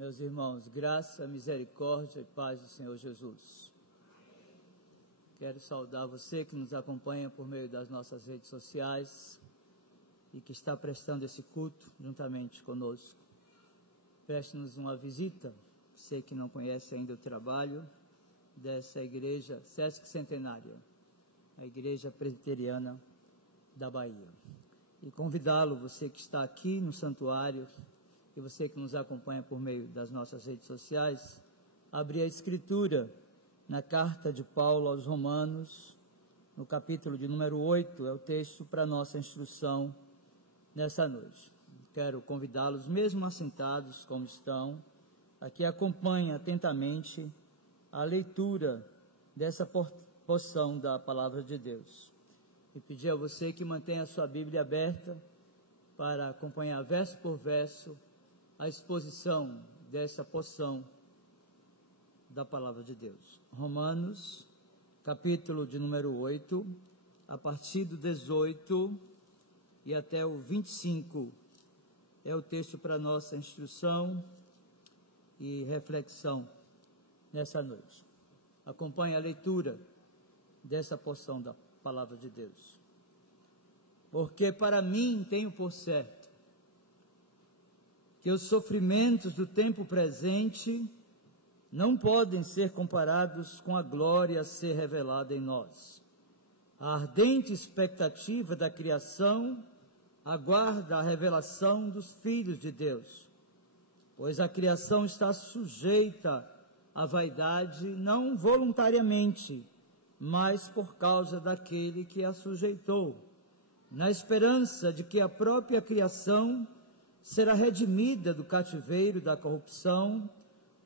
Meus irmãos, graça, misericórdia e paz do Senhor Jesus. Quero saudar você que nos acompanha por meio das nossas redes sociais e que está prestando esse culto juntamente conosco. Preste-nos uma visita, você que não conhece ainda o trabalho dessa igreja Sesc Centenária, a Igreja Presbiteriana da Bahia. E convidá-lo, você que está aqui no santuário, e você que nos acompanha por meio das nossas redes sociais, abrir a Escritura na carta de Paulo aos Romanos, no capítulo de número 8, é o texto para nossa instrução nessa noite. Quero convidá-los, mesmo assentados como estão, a que acompanhem atentamente a leitura dessa porção da Palavra de Deus. E pedir a você que mantenha a sua Bíblia aberta para acompanhar verso por verso a exposição dessa porção da Palavra de Deus. Romanos, capítulo de número 8, a partir do 18 e até o 25, é o texto para nossa instrução e reflexão nessa noite. Acompanhe a leitura dessa porção da Palavra de Deus. Porque para mim tenho por certo que os sofrimentos do tempo presente não podem ser comparados com a glória a ser revelada em nós. A ardente expectativa da criação aguarda a revelação dos filhos de Deus, pois a criação está sujeita à vaidade não voluntariamente, mas por causa daquele que a sujeitou, na esperança de que a própria criação será redimida do cativeiro da corrupção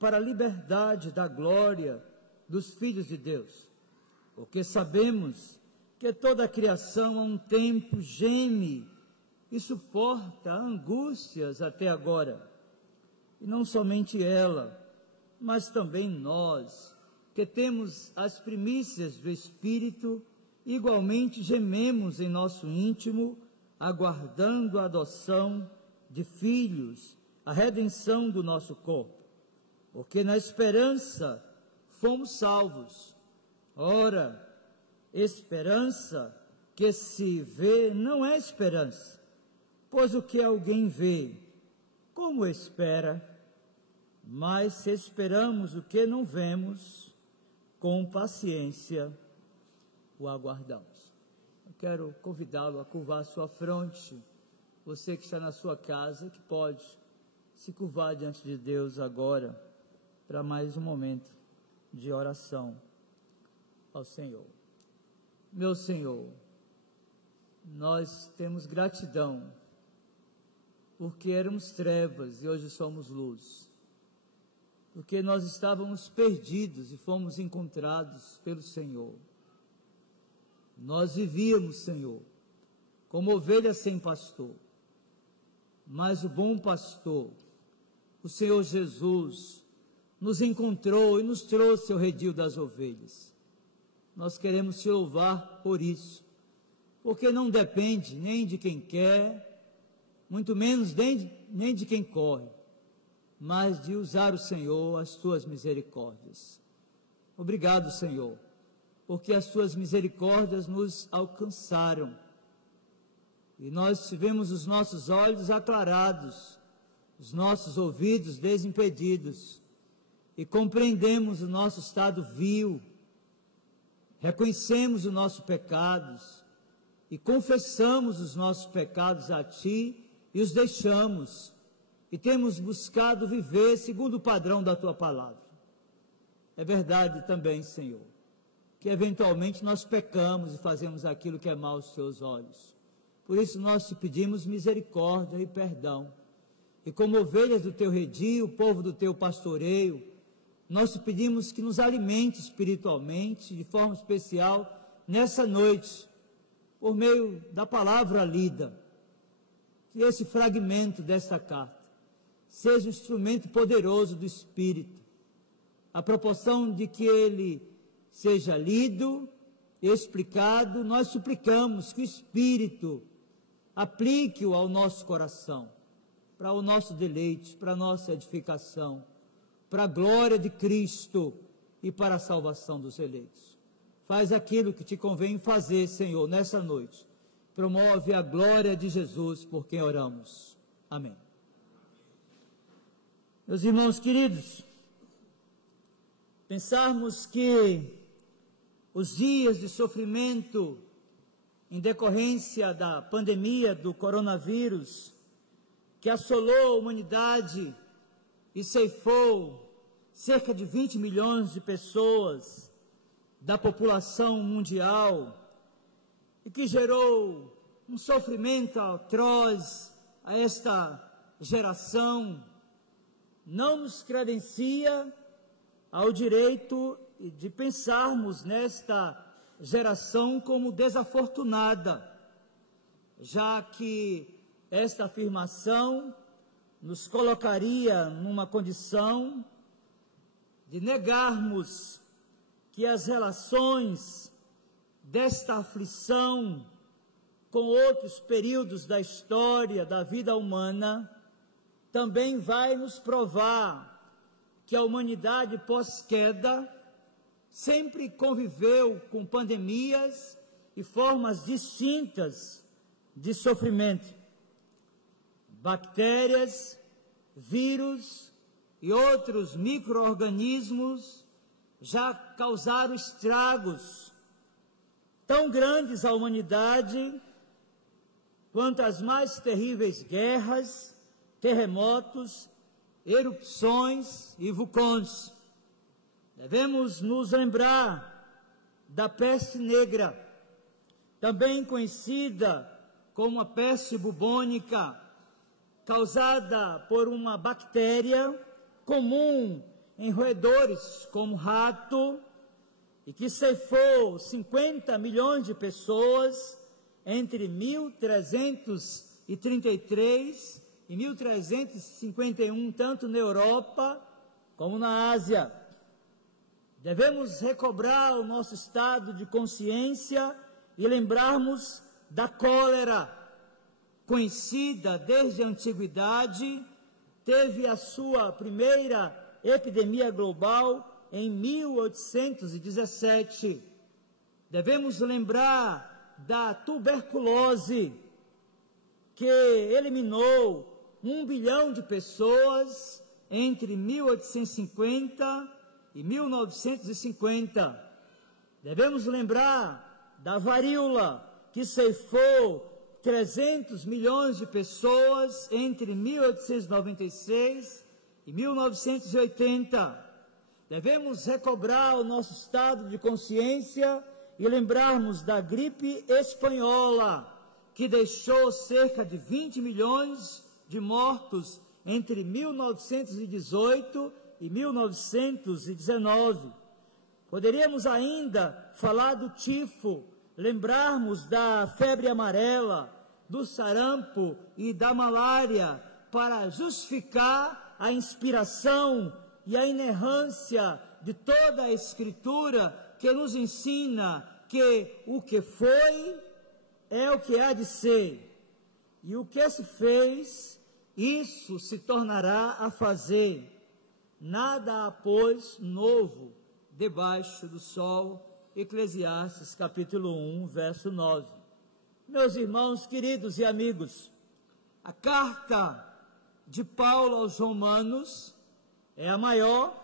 para a liberdade da glória dos filhos de Deus. Porque sabemos que toda a criação a um tempo geme e suporta angústias até agora. E não somente ela, mas também nós, que temos as primícias do Espírito, igualmente gememos em nosso íntimo, aguardando a adoção de filhos, a redenção do nosso corpo, porque na esperança fomos salvos. Ora, esperança que se vê não é esperança, pois o que alguém vê, como espera? Mas se esperamos o que não vemos, com paciência o aguardamos. Eu quero convidá-lo a curvar a sua fronte, você que está na sua casa, que pode se curvar diante de Deus agora, para mais um momento de oração ao Senhor. Meu Senhor, nós temos gratidão, porque éramos trevas e hoje somos luz, porque nós estávamos perdidos e fomos encontrados pelo Senhor. Nós vivíamos, Senhor, como ovelhas sem pastor, mas o bom pastor, o Senhor Jesus, nos encontrou e nos trouxe ao redil das ovelhas. Nós queremos te louvar por isso, porque não depende nem de quem quer, muito menos nem de quem corre, mas de usar o Senhor as tuas misericórdias. Obrigado, Senhor, porque as tuas misericórdias nos alcançaram, e nós tivemos os nossos olhos aclarados, os nossos ouvidos desimpedidos, e compreendemos o nosso estado vil, reconhecemos os nossos pecados, e confessamos os nossos pecados a Ti, e os deixamos, e temos buscado viver segundo o padrão da Tua palavra. É verdade também, Senhor, que eventualmente nós pecamos e fazemos aquilo que é mal aos Teus olhos. Por isso nós te pedimos misericórdia e perdão. E como ovelhas do teu redil, povo do teu pastoreio, nós te pedimos que nos alimente espiritualmente, de forma especial, nessa noite, por meio da palavra lida. Que esse fragmento desta carta seja um instrumento poderoso do Espírito, à proporção de que ele seja lido, explicado. Nós suplicamos que o Espírito aplique-o ao nosso coração, para o nosso deleite, para a nossa edificação, para a glória de Cristo e para a salvação dos eleitos. Faz aquilo que te convém fazer, Senhor, nessa noite. Promove a glória de Jesus, por quem oramos. Amém. Meus irmãos queridos, pensarmos que os dias de sofrimento em decorrência da pandemia do coronavírus, que assolou a humanidade e ceifou cerca de 20 milhões de pessoas da população mundial, e que gerou um sofrimento atroz a esta geração, não nos credencia ao direito de pensarmos nesta geração como desafortunada, já que esta afirmação nos colocaria numa condição de negarmos que as relações desta aflição com outros períodos da história da vida humana também vai nos provar que a humanidade pós-queda sempre conviveu com pandemias e formas distintas de sofrimento. Bactérias, vírus e outros micro-organismos já causaram estragos tão grandes à humanidade quanto as mais terríveis guerras, terremotos, erupções e vulcões. Devemos nos lembrar da peste negra, também conhecida como a peste bubônica, causada por uma bactéria comum em roedores como rato, e que ceifou 50 milhões de pessoas entre 1333 e 1351, tanto na Europa como na Ásia. Devemos recobrar o nosso estado de consciência e lembrarmos da cólera, conhecida desde a antiguidade, teve a sua primeira epidemia global em 1817. Devemos lembrar da tuberculose, que eliminou 1 bilhão de pessoas entre 1850 e 1950. Devemos lembrar da varíola, que ceifou 300 milhões de pessoas entre 1896 e 1980. Devemos recobrar o nosso estado de consciência e lembrarmos da gripe espanhola, que deixou cerca de 20 milhões de mortos entre 1918 e 1919. Poderíamos ainda falar do tifo, lembrarmos da febre amarela, do sarampo e da malária, para justificar a inspiração e a inerrância de toda a Escritura, que nos ensina que o que foi é o que há de ser, e o que se fez, isso se tornará a fazer. Nada há, pois, novo debaixo do sol. Eclesiastes capítulo 1, verso 9. Meus irmãos queridos e amigos, a carta de Paulo aos Romanos é a maior,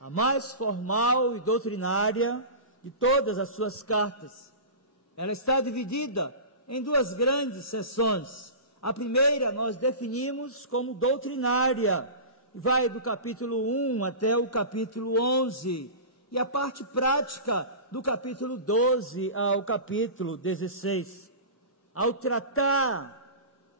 a mais formal e doutrinária de todas as suas cartas. Ela está dividida em duas grandes seções. A primeira nós definimos como doutrinária, vai do capítulo 1 até o capítulo 11, e a parte prática do capítulo 12 ao capítulo 16. Ao tratar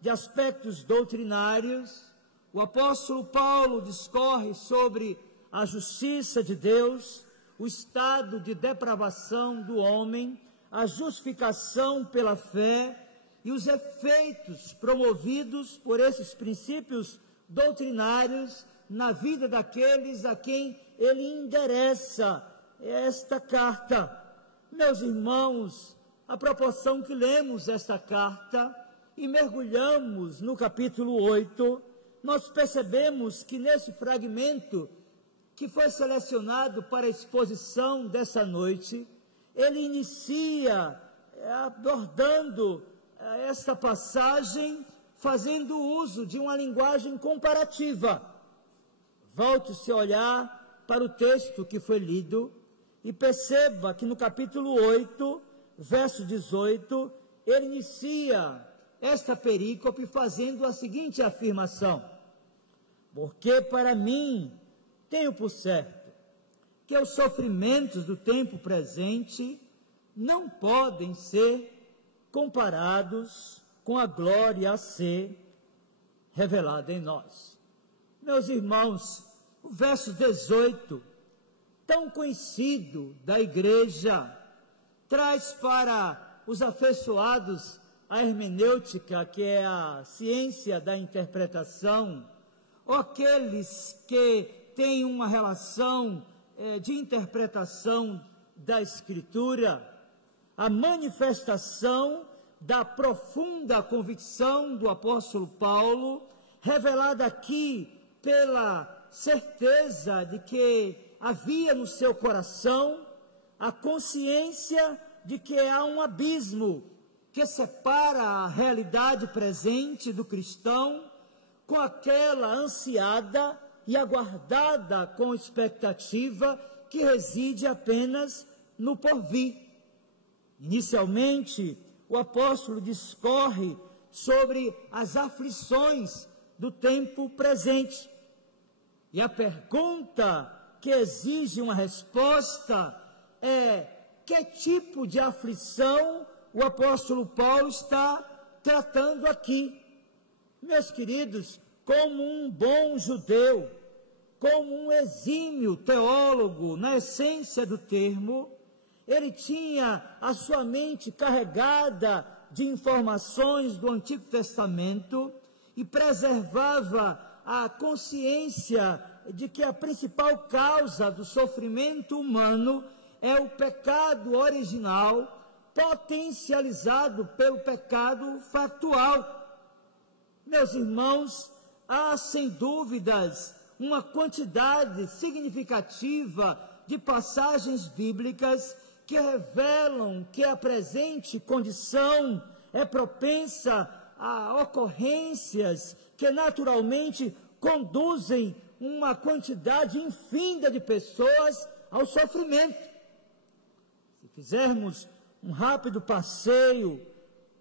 de aspectos doutrinários, o apóstolo Paulo discorre sobre a justiça de Deus, o estado de depravação do homem, a justificação pela fé e os efeitos promovidos por esses princípios doutrinários na vida daqueles a quem ele endereça esta carta. Meus irmãos, à proporção que lemos esta carta e mergulhamos no capítulo 8, nós percebemos que nesse fragmento que foi selecionado para a exposição dessa noite, ele inicia abordando esta passagem, fazendo uso de uma linguagem comparativa. Volte-se a olhar para o texto que foi lido e perceba que no capítulo 8, verso 18, ele inicia esta perícope fazendo a seguinte afirmação: porque para mim tenho por certo que os sofrimentos do tempo presente não podem ser comparados com a glória a ser revelada em nós. Meus irmãos, o verso 18, tão conhecido da igreja, traz para os afeiçoados a hermenêutica, que é a ciência da interpretação, ou aqueles que têm uma relação de interpretação da Escritura, a manifestação da profunda convicção do apóstolo Paulo, revelada aqui pela certeza de que havia no seu coração a consciência de que há um abismo que separa a realidade presente do cristão com aquela ansiada e aguardada com expectativa que reside apenas no porvir. Inicialmente, o apóstolo discorre sobre as aflições do tempo presente. E a pergunta que exige uma resposta é: que tipo de aflição o apóstolo Paulo está tratando aqui? Meus queridos, como um bom judeu, como um exímio teólogo na essência do termo, ele tinha a sua mente carregada de informações do Antigo Testamento e preservava a consciência de que a principal causa do sofrimento humano é o pecado original, potencializado pelo pecado factual. Meus irmãos, há sem dúvidas uma quantidade significativa de passagens bíblicas que revelam que a presente condição é propensa a ocorrências que naturalmente conduzem uma quantidade infinda de pessoas ao sofrimento. Se fizermos um rápido passeio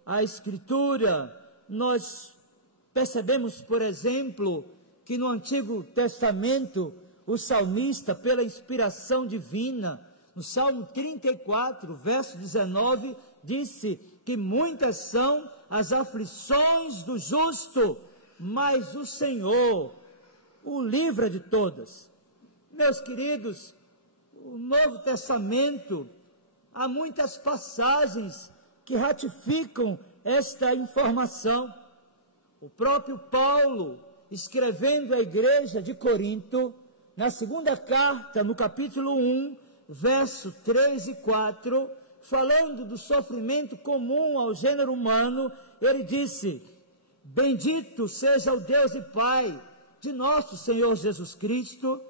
à Escritura, nós percebemos, por exemplo, que no Antigo Testamento, o salmista, pela inspiração divina, no Salmo 34, verso 19, disse que muitas são as aflições do justo, mas o Senhor o livra de todas. Meus queridos, o Novo Testamento, há muitas passagens que ratificam esta informação. O próprio Paulo, escrevendo à igreja de Corinto, na segunda carta, no capítulo 1, verso 3 e 4, falando do sofrimento comum ao gênero humano, ele disse: bendito seja o Deus e Pai de nosso Senhor Jesus Cristo,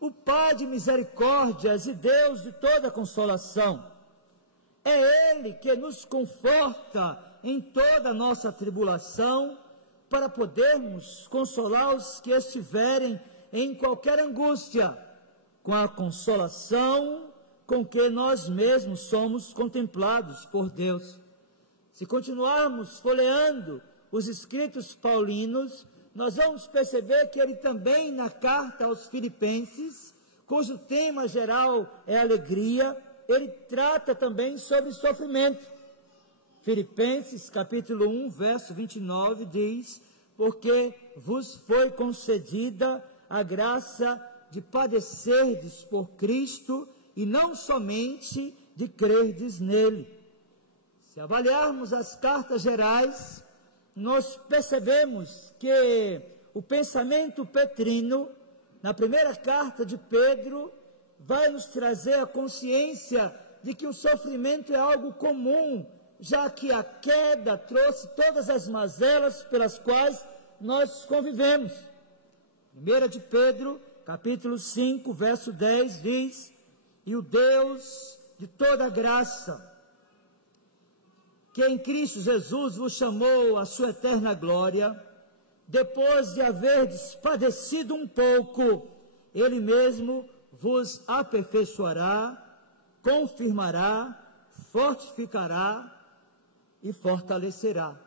o Pai de misericórdias e Deus de toda consolação. É Ele que nos conforta em toda a nossa tribulação, para podermos consolar os que estiverem em qualquer angústia, com a consolação com que nós mesmos somos contemplados por Deus. Se continuarmos folheando os escritos paulinos, nós vamos perceber que ele também, na carta aos Filipenses, cujo tema geral é alegria, ele trata também sobre sofrimento. Filipenses capítulo 1, verso 29 diz: porque vos foi concedida a graça de padecerdes por Cristo e não somente de crerdes nele. Se avaliarmos as cartas gerais, nós percebemos que o pensamento petrino, na primeira carta de Pedro, vai nos trazer a consciência de que o sofrimento é algo comum, já que a queda trouxe todas as mazelas pelas quais nós convivemos. 1 de Pedro, capítulo 5, verso 10, diz: e o Deus de toda graça, que em Cristo Jesus vos chamou à sua eterna glória, depois de haverdes padecido um pouco, Ele mesmo vos aperfeiçoará, confirmará, fortificará e fortalecerá.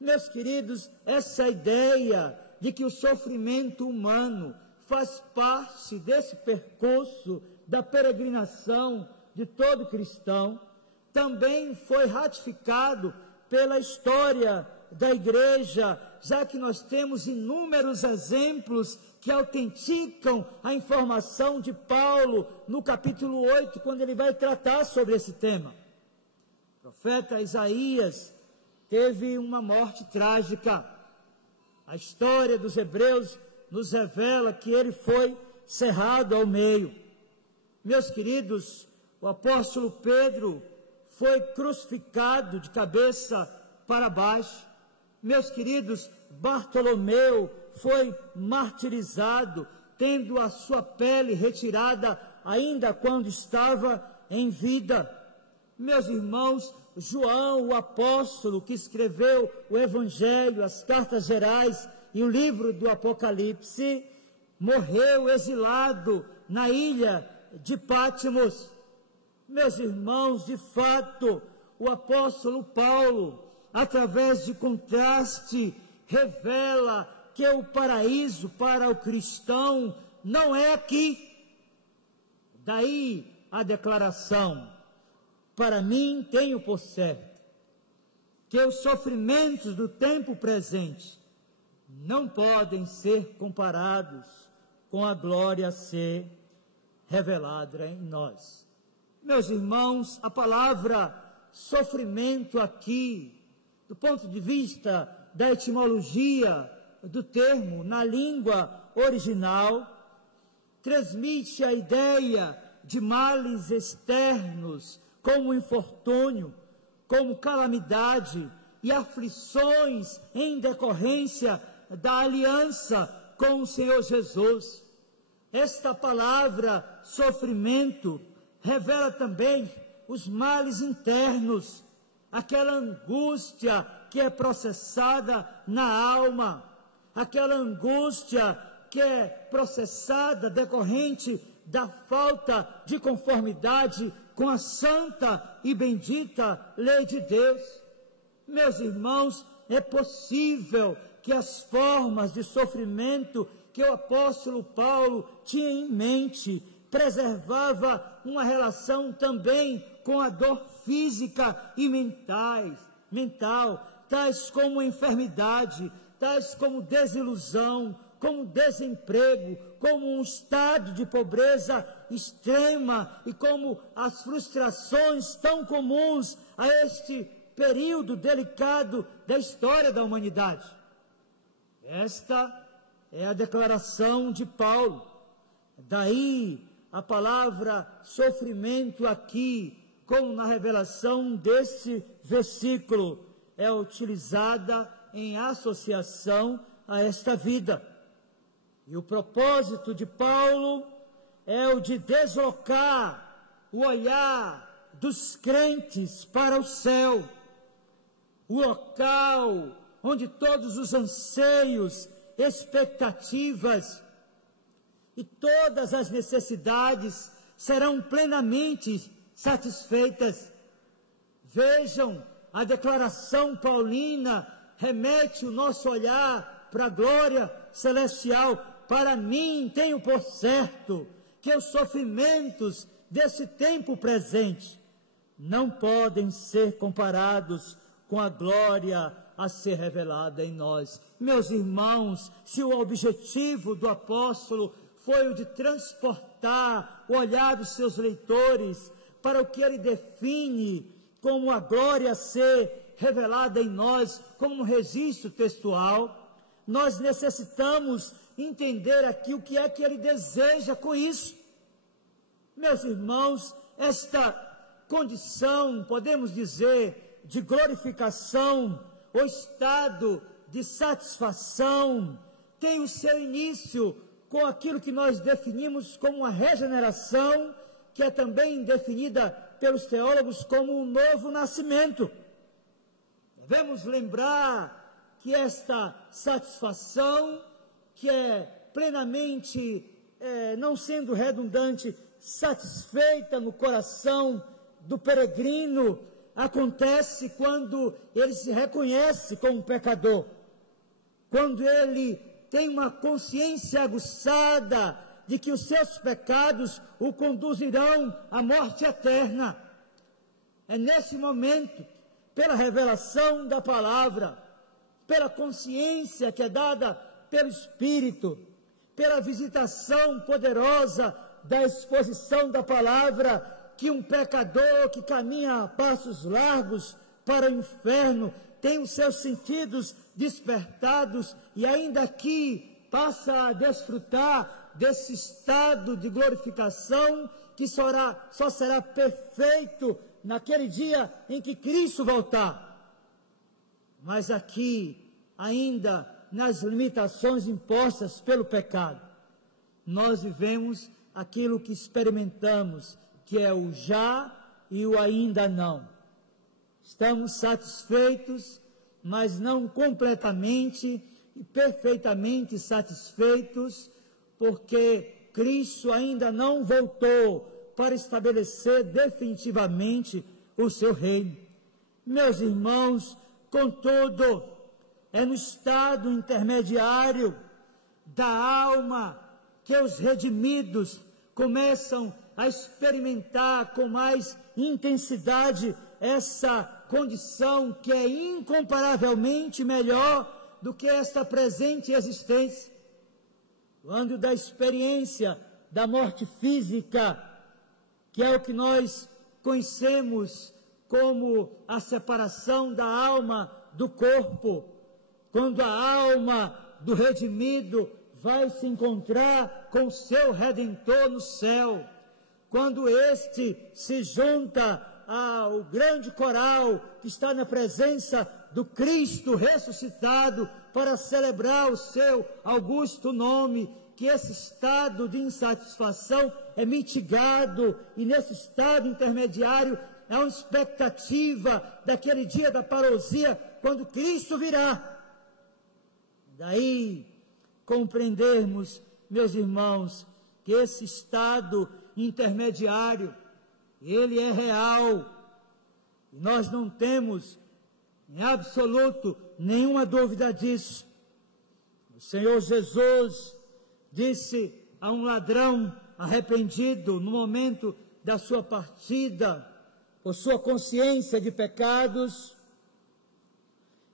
Meus queridos, essa ideia de que o sofrimento humano faz parte desse percurso da peregrinação de todo cristão, também foi ratificado pela história da igreja, já que nós temos inúmeros exemplos que autenticam a informação de Paulo no capítulo 8, quando ele vai tratar sobre esse tema. O profeta Isaías teve uma morte trágica. A história dos hebreus nos revela que ele foi cerrado ao meio. Meus queridos, o apóstolo Pedro foi crucificado de cabeça para baixo. Meus queridos, Bartolomeu foi martirizado, tendo a sua pele retirada ainda quando estava em vida. Meus irmãos, João, o apóstolo que escreveu o Evangelho, as cartas gerais e o livro do Apocalipse, morreu exilado na ilha de Patmos. Meus irmãos, de fato, o apóstolo Paulo, através de contraste, revela que o paraíso para o cristão não é aqui. Daí a declaração: para mim tenho por certo que os sofrimentos do tempo presente não podem ser comparados com a glória a ser revelada em nós. Meus irmãos, a palavra sofrimento aqui, do ponto de vista da etimologia do termo na língua original, transmite a ideia de males externos, como infortúnio, como calamidade e aflições em decorrência da aliança com o Senhor Jesus. Esta palavra sofrimento revela também os males internos, aquela angústia que é processada na alma, aquela angústia que é processada decorrente da falta de conformidade com a santa e bendita lei de Deus. Meus irmãos, é possível que as formas de sofrimento que o apóstolo Paulo tinha em mente preservava uma relação também com a dor física e mental, tais como enfermidade, tais como desilusão, como desemprego, como um estado de pobreza extrema e como as frustrações tão comuns a este período delicado da história da humanidade. Esta é a declaração de Paulo. Daí a palavra sofrimento aqui, como na revelação desse versículo, é utilizada em associação a esta vida. E o propósito de Paulo é o de deslocar o olhar dos crentes para o céu, o local onde todos os anseios, expectativas e todas as necessidades serão plenamente satisfeitas. Vejam, a declaração paulina remete o nosso olhar para a glória celestial. Para mim, tenho por certo que os sofrimentos desse tempo presente não podem ser comparados com a glória a ser revelada em nós. Meus irmãos, se o objetivo do apóstolo foi o de transportar o olhar dos seus leitores para o que ele define como a glória a ser revelada em nós, como um registro textual, nós necessitamos entender aqui o que é que ele deseja com isso. Meus irmãos, esta condição, podemos dizer, de glorificação, o estado de satisfação tem o seu início com aquilo que nós definimos como uma regeneração, que é também definida pelos teólogos como um novo nascimento. Devemos lembrar que esta satisfação, que é plenamente, não sendo redundante, satisfeita no coração do peregrino, acontece quando ele se reconhece como pecador, quando ele tem uma consciência aguçada de que os seus pecados o conduzirão à morte eterna. É nesse momento, pela revelação da palavra, pela consciência que é dada pelo Espírito, pela visitação poderosa da exposição da palavra, que um pecador que caminha a passos largos para o inferno tem os seus sentidos despertados e ainda aqui passa a desfrutar desse estado de glorificação que só será perfeito naquele dia em que Cristo voltar. Mas aqui, ainda nas limitações impostas pelo pecado, nós vivemos aquilo que experimentamos, que é o já e o ainda não. Estamos satisfeitos, mas não completamente e perfeitamente satisfeitos, porque Cristo ainda não voltou para estabelecer definitivamente o seu reino. Meus irmãos, contudo, é no estado intermediário da alma que os redimidos começam a experimentar com mais intensidade essa condição que é incomparavelmente melhor do que esta presente existência. Quando da experiência da morte física, que é o que nós conhecemos como a separação da alma do corpo, quando a alma do redimido vai se encontrar com seu Redentor no céu, quando este se junta ao grande coral que está na presença do Cristo ressuscitado para celebrar o seu augusto nome, que esse estado de insatisfação é mitigado e nesse estado intermediário há uma expectativa daquele dia da parousia, quando Cristo virá. Daí compreendermos, meus irmãos, que esse estado intermediário, ele é real, e nós não temos em absoluto nenhuma dúvida disso. O Senhor Jesus disse a um ladrão arrependido no momento da sua partida, por sua consciência de pecados,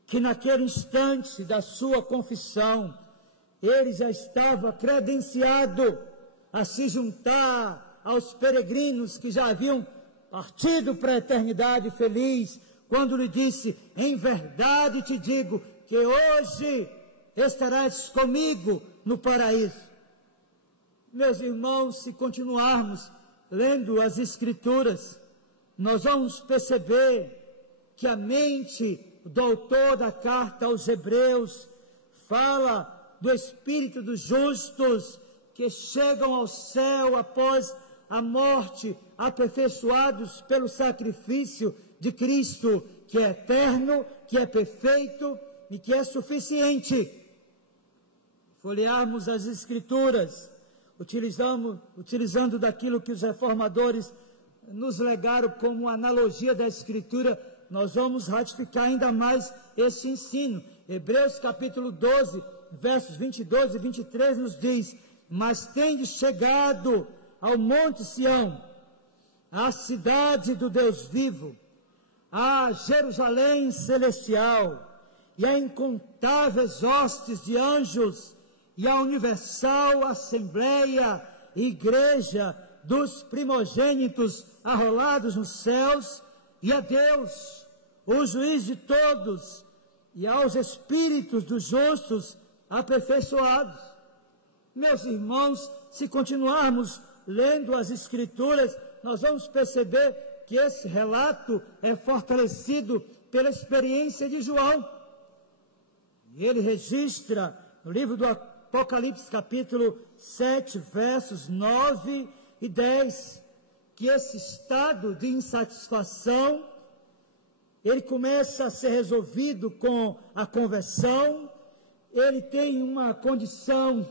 que naquele instante da sua confissão, ele já estava credenciado a se juntar aos peregrinos que já haviam partido para a eternidade feliz, quando lhe disse: em verdade te digo que hoje estarás comigo no paraíso. Meus irmãos, se continuarmos lendo as Escrituras, nós vamos perceber que a mente do autor da carta aos Hebreus fala do espírito dos justos que chegam ao céu após a morte, aperfeiçoados pelo sacrifício de Cristo, que é eterno, que é perfeito e que é suficiente. Folhearmos as Escrituras, utilizando daquilo que os reformadores nos legaram como analogia da Escritura, nós vamos ratificar ainda mais esse ensino. Hebreus capítulo 12, versos 22 e 23 nos diz: mas tendes chegado ao monte Sião, à cidade do Deus vivo, a Jerusalém celestial, e a incontáveis hostes de anjos, e a universal assembleia, igreja dos primogênitos arrolados nos céus, e a Deus, o juiz de todos, e aos espíritos dos justos aperfeiçoados. Meus irmãos, se continuarmos lendo as Escrituras, nós vamos perceber que esse relato é fortalecido pela experiência de João. E ele registra no livro do Apocalipse capítulo 7, versos 9 e 10, que esse estado de insatisfação, ele começa a ser resolvido com a conversão, ele tem uma condição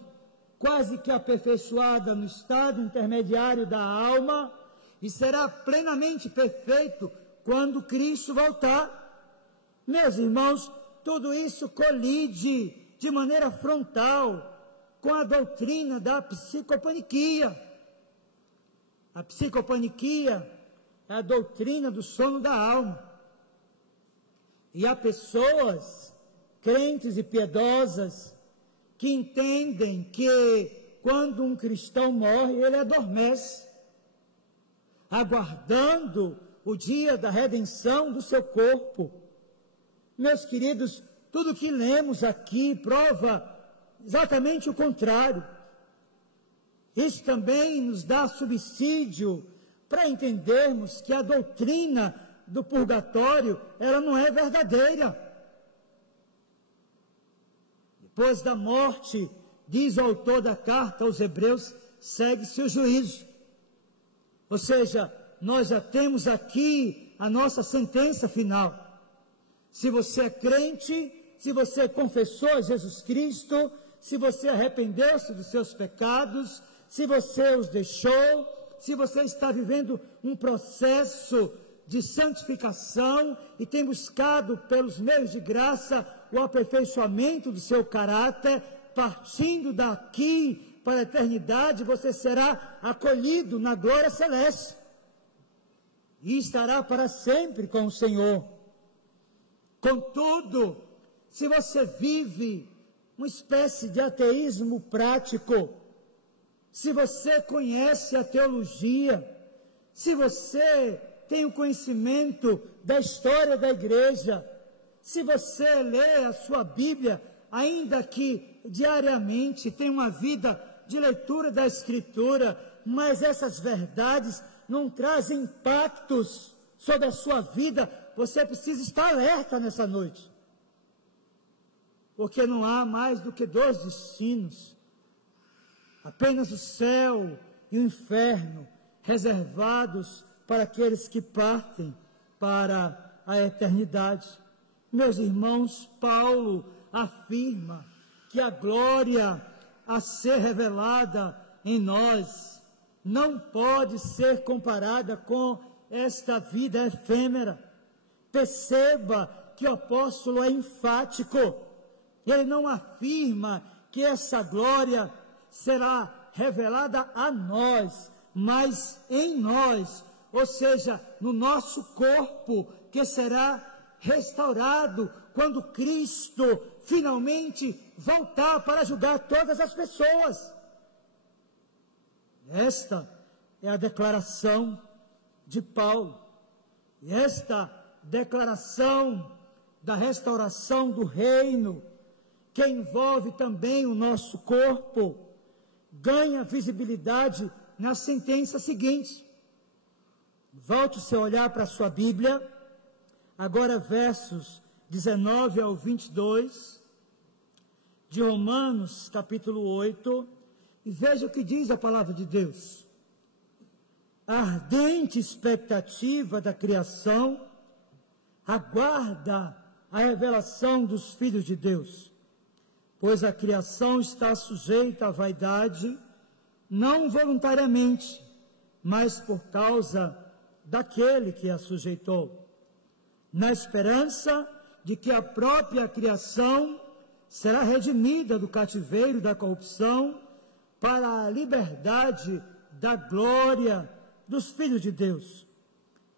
quase que aperfeiçoada no estado intermediário da alma, e será plenamente perfeito quando Cristo voltar. Meus irmãos, tudo isso colide de maneira frontal com a doutrina da psicopaniquia. A psicopaniquia é a doutrina do sono da alma. E há pessoas, crentes e piedosas, que entendem que quando um cristão morre, ele adormece, aguardando o dia da redenção do seu corpo. Meus queridos, tudo que lemos aqui prova exatamente o contrário. Isso também nos dá subsídio para entendermos que a doutrina do purgatório, ela não é verdadeira. Depois da morte, diz o autor da carta aos Hebreus, segue-se o juízo. Ou seja, nós já temos aqui a nossa sentença final. Se você é crente, se você confessou Jesus Cristo, se você arrependeu-se dos seus pecados, se você os deixou, se você está vivendo um processo de santificação e tem buscado pelos meios de graça o aperfeiçoamento do seu caráter, partindo daqui para a eternidade, você será acolhido na glória celeste e estará para sempre com o Senhor. Contudo, se você vive uma espécie de ateísmo prático, se você conhece a teologia, se você tem o conhecimento da história da igreja, se você lê a sua Bíblia, ainda que diariamente, tem uma vida de leitura da Escritura, mas essas verdades não trazem impactos sobre a sua vida, você precisa estar alerta nessa noite. Porque não há mais do que dois destinos, apenas o céu e o inferno, reservados para aqueles que partem para a eternidade. Meus irmãos, Paulo afirma que a glória a ser revelada em nós não pode ser comparada com esta vida efêmera. Perceba que o apóstolo é enfático. Ele não afirma que essa glória será revelada a nós, mas em nós, ou seja, no nosso corpo, que será restaurado quando Cristo finalmente voltar para julgar todas as pessoas. Esta é a declaração de Paulo. E esta declaração da restauração do reino, que envolve também o nosso corpo, ganha visibilidade na sentença seguinte. Volte o seu olhar para a sua Bíblia, agora versos 19 ao 22, de Romanos capítulo 8, e veja o que diz a palavra de Deus. A ardente expectativa da criação aguarda a revelação dos filhos de Deus, pois a criação está sujeita à vaidade, não voluntariamente, mas por causa daquele que a sujeitou, na esperança de que a própria criação será redimida do cativeiro da corrupção para a liberdade da glória dos filhos de Deus.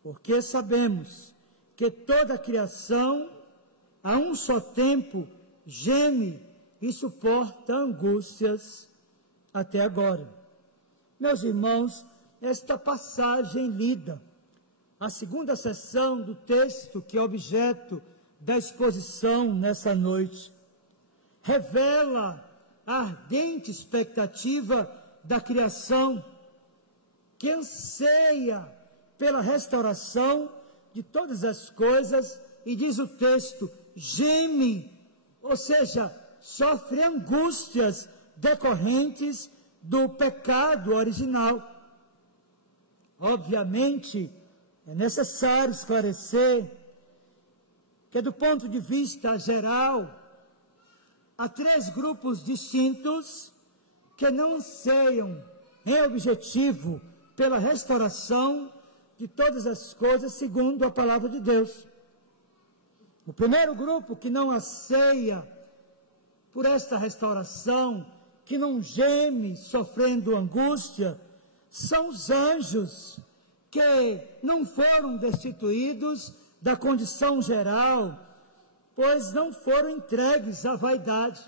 Porque sabemos que toda a criação, a um só tempo, geme e suporta angústias até agora. Meus irmãos, esta passagem lida, a segunda seção do texto que é objeto da exposição nessa noite, revela a ardente expectativa da criação, que anseia pela restauração de todas as coisas, e diz o texto, geme, ou seja, sofre angústias decorrentes do pecado original. Obviamente, é necessário esclarecer que, do ponto de vista geral, há 3 grupos distintos que não anseiam em objetivo pela restauração de todas as coisas segundo a palavra de Deus. O primeiro grupo que não anseia por esta restauração, que não geme sofrendo angústia, são os anjos que não foram destituídos da condição geral, pois não foram entregues à vaidade.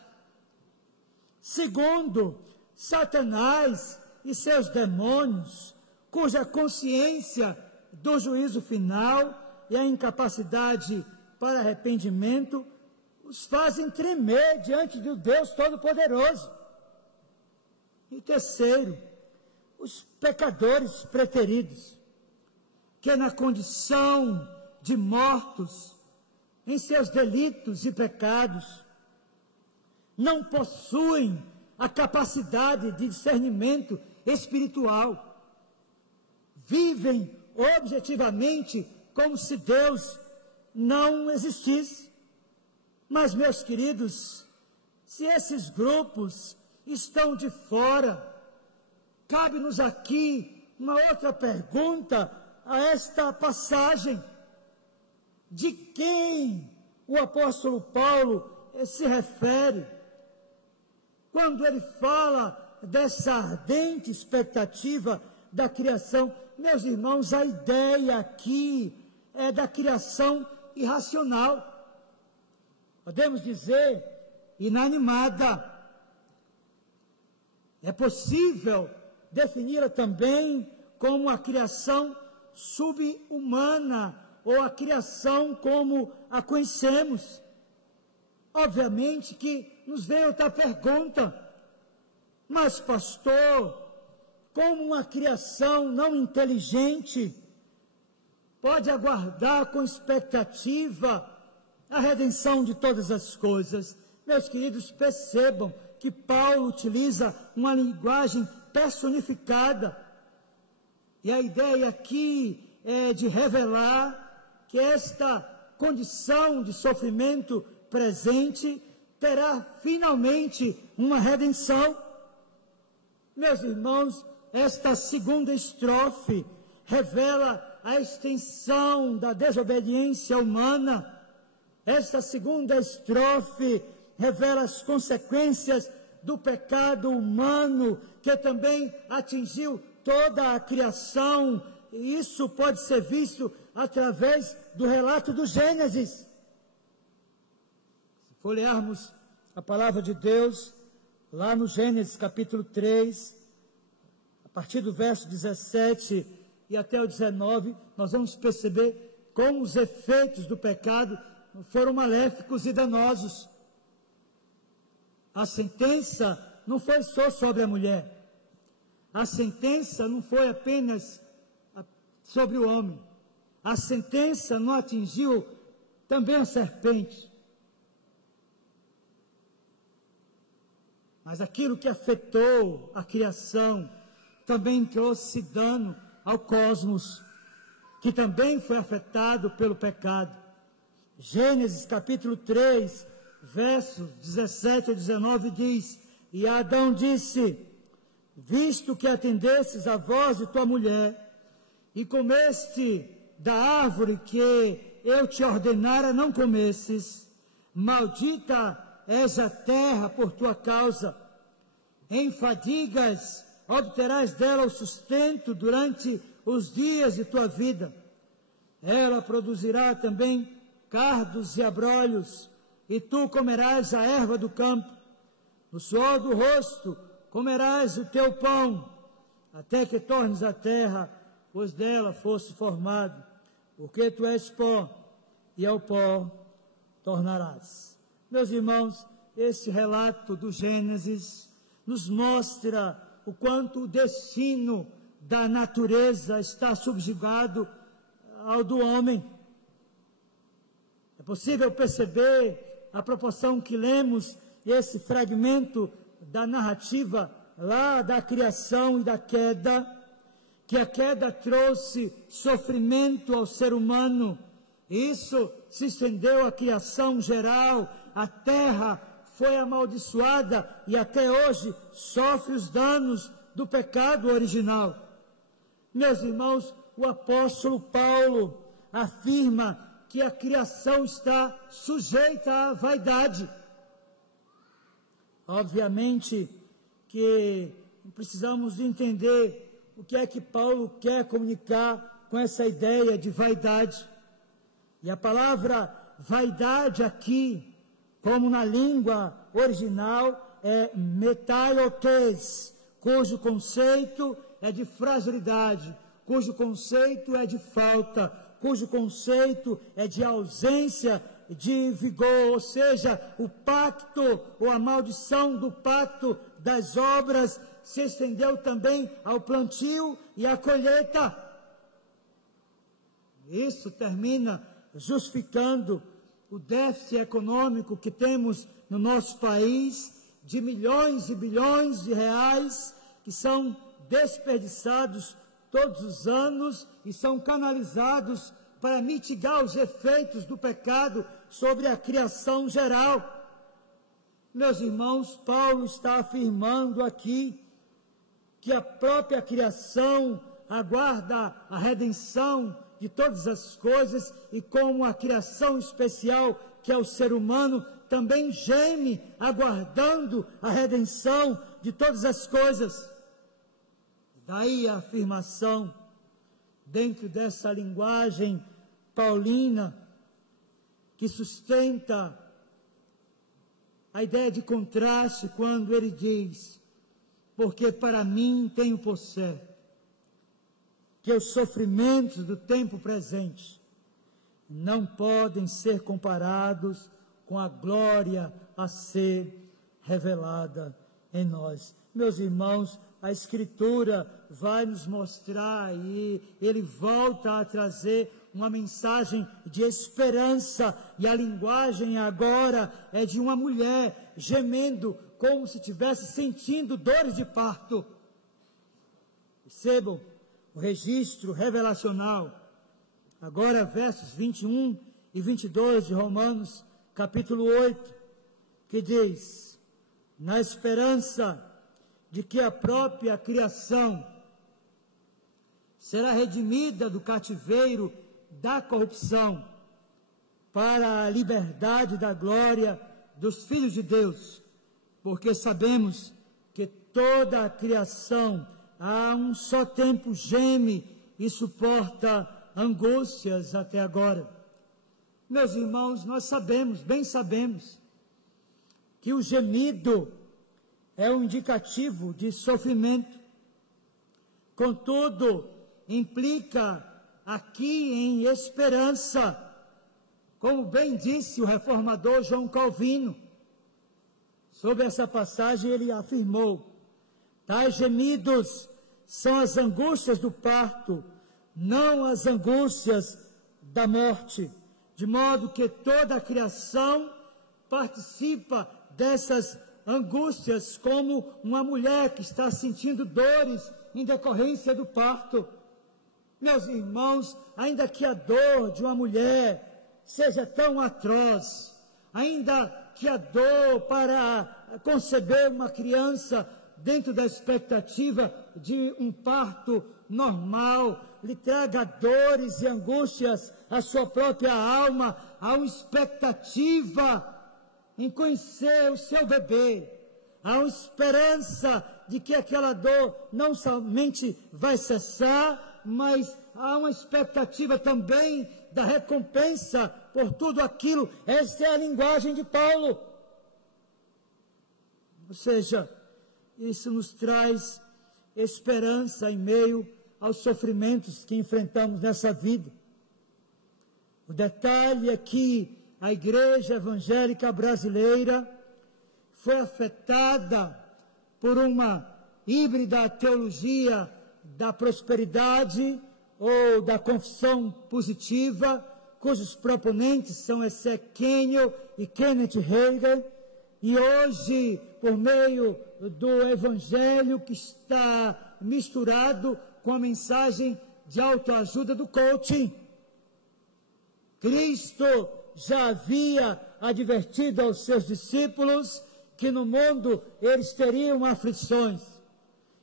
Segundo, Satanás e seus demônios, cuja consciência do juízo final e a incapacidade para arrependimento os fazem tremer diante do Deus Todo-Poderoso. E terceiro, os pecadores preteridos, que na condição de mortos em seus delitos e pecados, não possuem a capacidade de discernimento espiritual, vivem objetivamente como se Deus não existisse. Mas, meus queridos, se esses grupos estão de fora, cabe-nos aqui uma outra pergunta a esta passagem: de quem o apóstolo Paulo se refere quando ele fala dessa ardente expectativa da criação? Meus irmãos, a ideia aqui é da criação irracional, podemos dizer inanimada. É possível defini-la também como a criação subhumana, ou a criação como a conhecemos. Obviamente que nos vem outra pergunta: mas pastor, como uma criação não inteligente pode aguardar com expectativa a redenção de todas as coisas? Meus queridos, percebam que Paulo utiliza uma linguagem personificada, e a ideia aqui é de revelar que esta condição de sofrimento presente terá finalmente uma redenção. Meus irmãos, esta segunda estrofe revela a extensão da desobediência humana. Esta segunda estrofe revela as consequências do pecado humano, que também atingiu toda a criação. E isso pode ser visto através do relato do Gênesis. Se folhearmos a palavra de Deus, lá no Gênesis capítulo 3, a partir do verso 17 e até o 19, nós vamos perceber como os efeitos do pecado foram maléficos e danosos. A sentença não foi só sobre a mulher. A sentença não foi apenas sobre o homem. A sentença não atingiu também a serpente. Mas aquilo que afetou a criação também trouxe dano ao cosmos, que também foi afetado pelo pecado. Gênesis capítulo 3, versos 17 a 19 diz: e Adão disse: visto que atendestes à voz de tua mulher, e comeste da árvore que eu te ordenara não comesses, maldita és a terra por tua causa, em fadigas obterás dela o sustento durante os dias de tua vida. Ela produzirá também cardos e abrolhos, e tu comerás a erva do campo. No suor do rosto comerás o teu pão, até que tornes a terra, pois dela foste formado, porque tu és pó, e ao pó tornarás. Meus irmãos, esse relato do Gênesis nos mostra o quanto o destino da natureza está subjugado ao do homem. É possível perceber a proporção que lemos esse fragmento da narrativa lá da criação e da queda, que a queda trouxe sofrimento ao ser humano. Isso se estendeu à criação geral, a terra foi amaldiçoada e até hoje sofre os danos do pecado original. Meus irmãos, o apóstolo Paulo afirma que a criação está sujeita à vaidade. Obviamente que precisamos entender o que é que Paulo quer comunicar com essa ideia de vaidade. E a palavra vaidade aqui, como na língua original, é metaiotes, cujo conceito é de fragilidade, cujo conceito é de falta, cujo conceito é de ausência de vigor, ou seja, o pacto ou a maldição do pacto das obras se estendeu também ao plantio e à colheita. Isso termina justificando o déficit econômico que temos no nosso país, de milhões e bilhões de reais que são desperdiçados todos os anos e são canalizados para mitigar os efeitos do pecado sobre a criação geral. Meus irmãos, Paulo está afirmando aqui que a própria criação aguarda a redenção de todas as coisas e como a criação especial que é o ser humano também geme aguardando a redenção de todas as coisas. Daí a afirmação, dentro dessa linguagem paulina, que sustenta a ideia de contraste quando ele diz: porque para mim tenho por certo que os sofrimentos do tempo presente não podem ser comparados com a glória a ser revelada em nós. Meus irmãos, a Escritura vai nos mostrar e ele volta a trazer uma mensagem de esperança, e a linguagem agora é de uma mulher gemendo como se estivesse sentindo dores de parto. Percebam o registro revelacional. Agora versos 21 e 22 de Romanos, capítulo 8, que diz: na esperança de que a própria criação será redimida do cativeiro da corrupção para a liberdade da glória dos filhos de Deus, porque sabemos que toda a criação a um só tempo geme e suporta angústias até agora. Meus irmãos, nós sabemos, bem sabemos, que o gemido é um indicativo de sofrimento. Contudo, implica aqui em esperança, como bem disse o reformador João Calvino. Sobre essa passagem ele afirmou: tais gemidos são as angústias do parto, não as angústias da morte, de modo que toda a criação participa dessas angústias, como uma mulher que está sentindo dores em decorrência do parto. Meus irmãos, ainda que a dor de uma mulher seja tão atroz, ainda que a dor para conceber uma criança dentro da expectativa de um parto normal lhe traga dores e angústias à sua própria alma, há uma expectativa em conhecer o seu bebê, há uma esperança de que aquela dor não somente vai cessar, mas há uma expectativa também da recompensa por tudo aquilo. Esta é a linguagem de Paulo. Ou seja, isso nos traz esperança em meio aos sofrimentos que enfrentamos nessa vida. O detalhe é que a igreja evangélica brasileira foi afetada por uma híbrida teologia da prosperidade ou da confissão positiva, cujos proponentes são Essek Kenyo e Kenneth Hagin, E hoje, por meio do Evangelho que está misturado com a mensagem de autoajuda do coaching, Cristo já havia advertido aos seus discípulos que no mundo eles teriam aflições,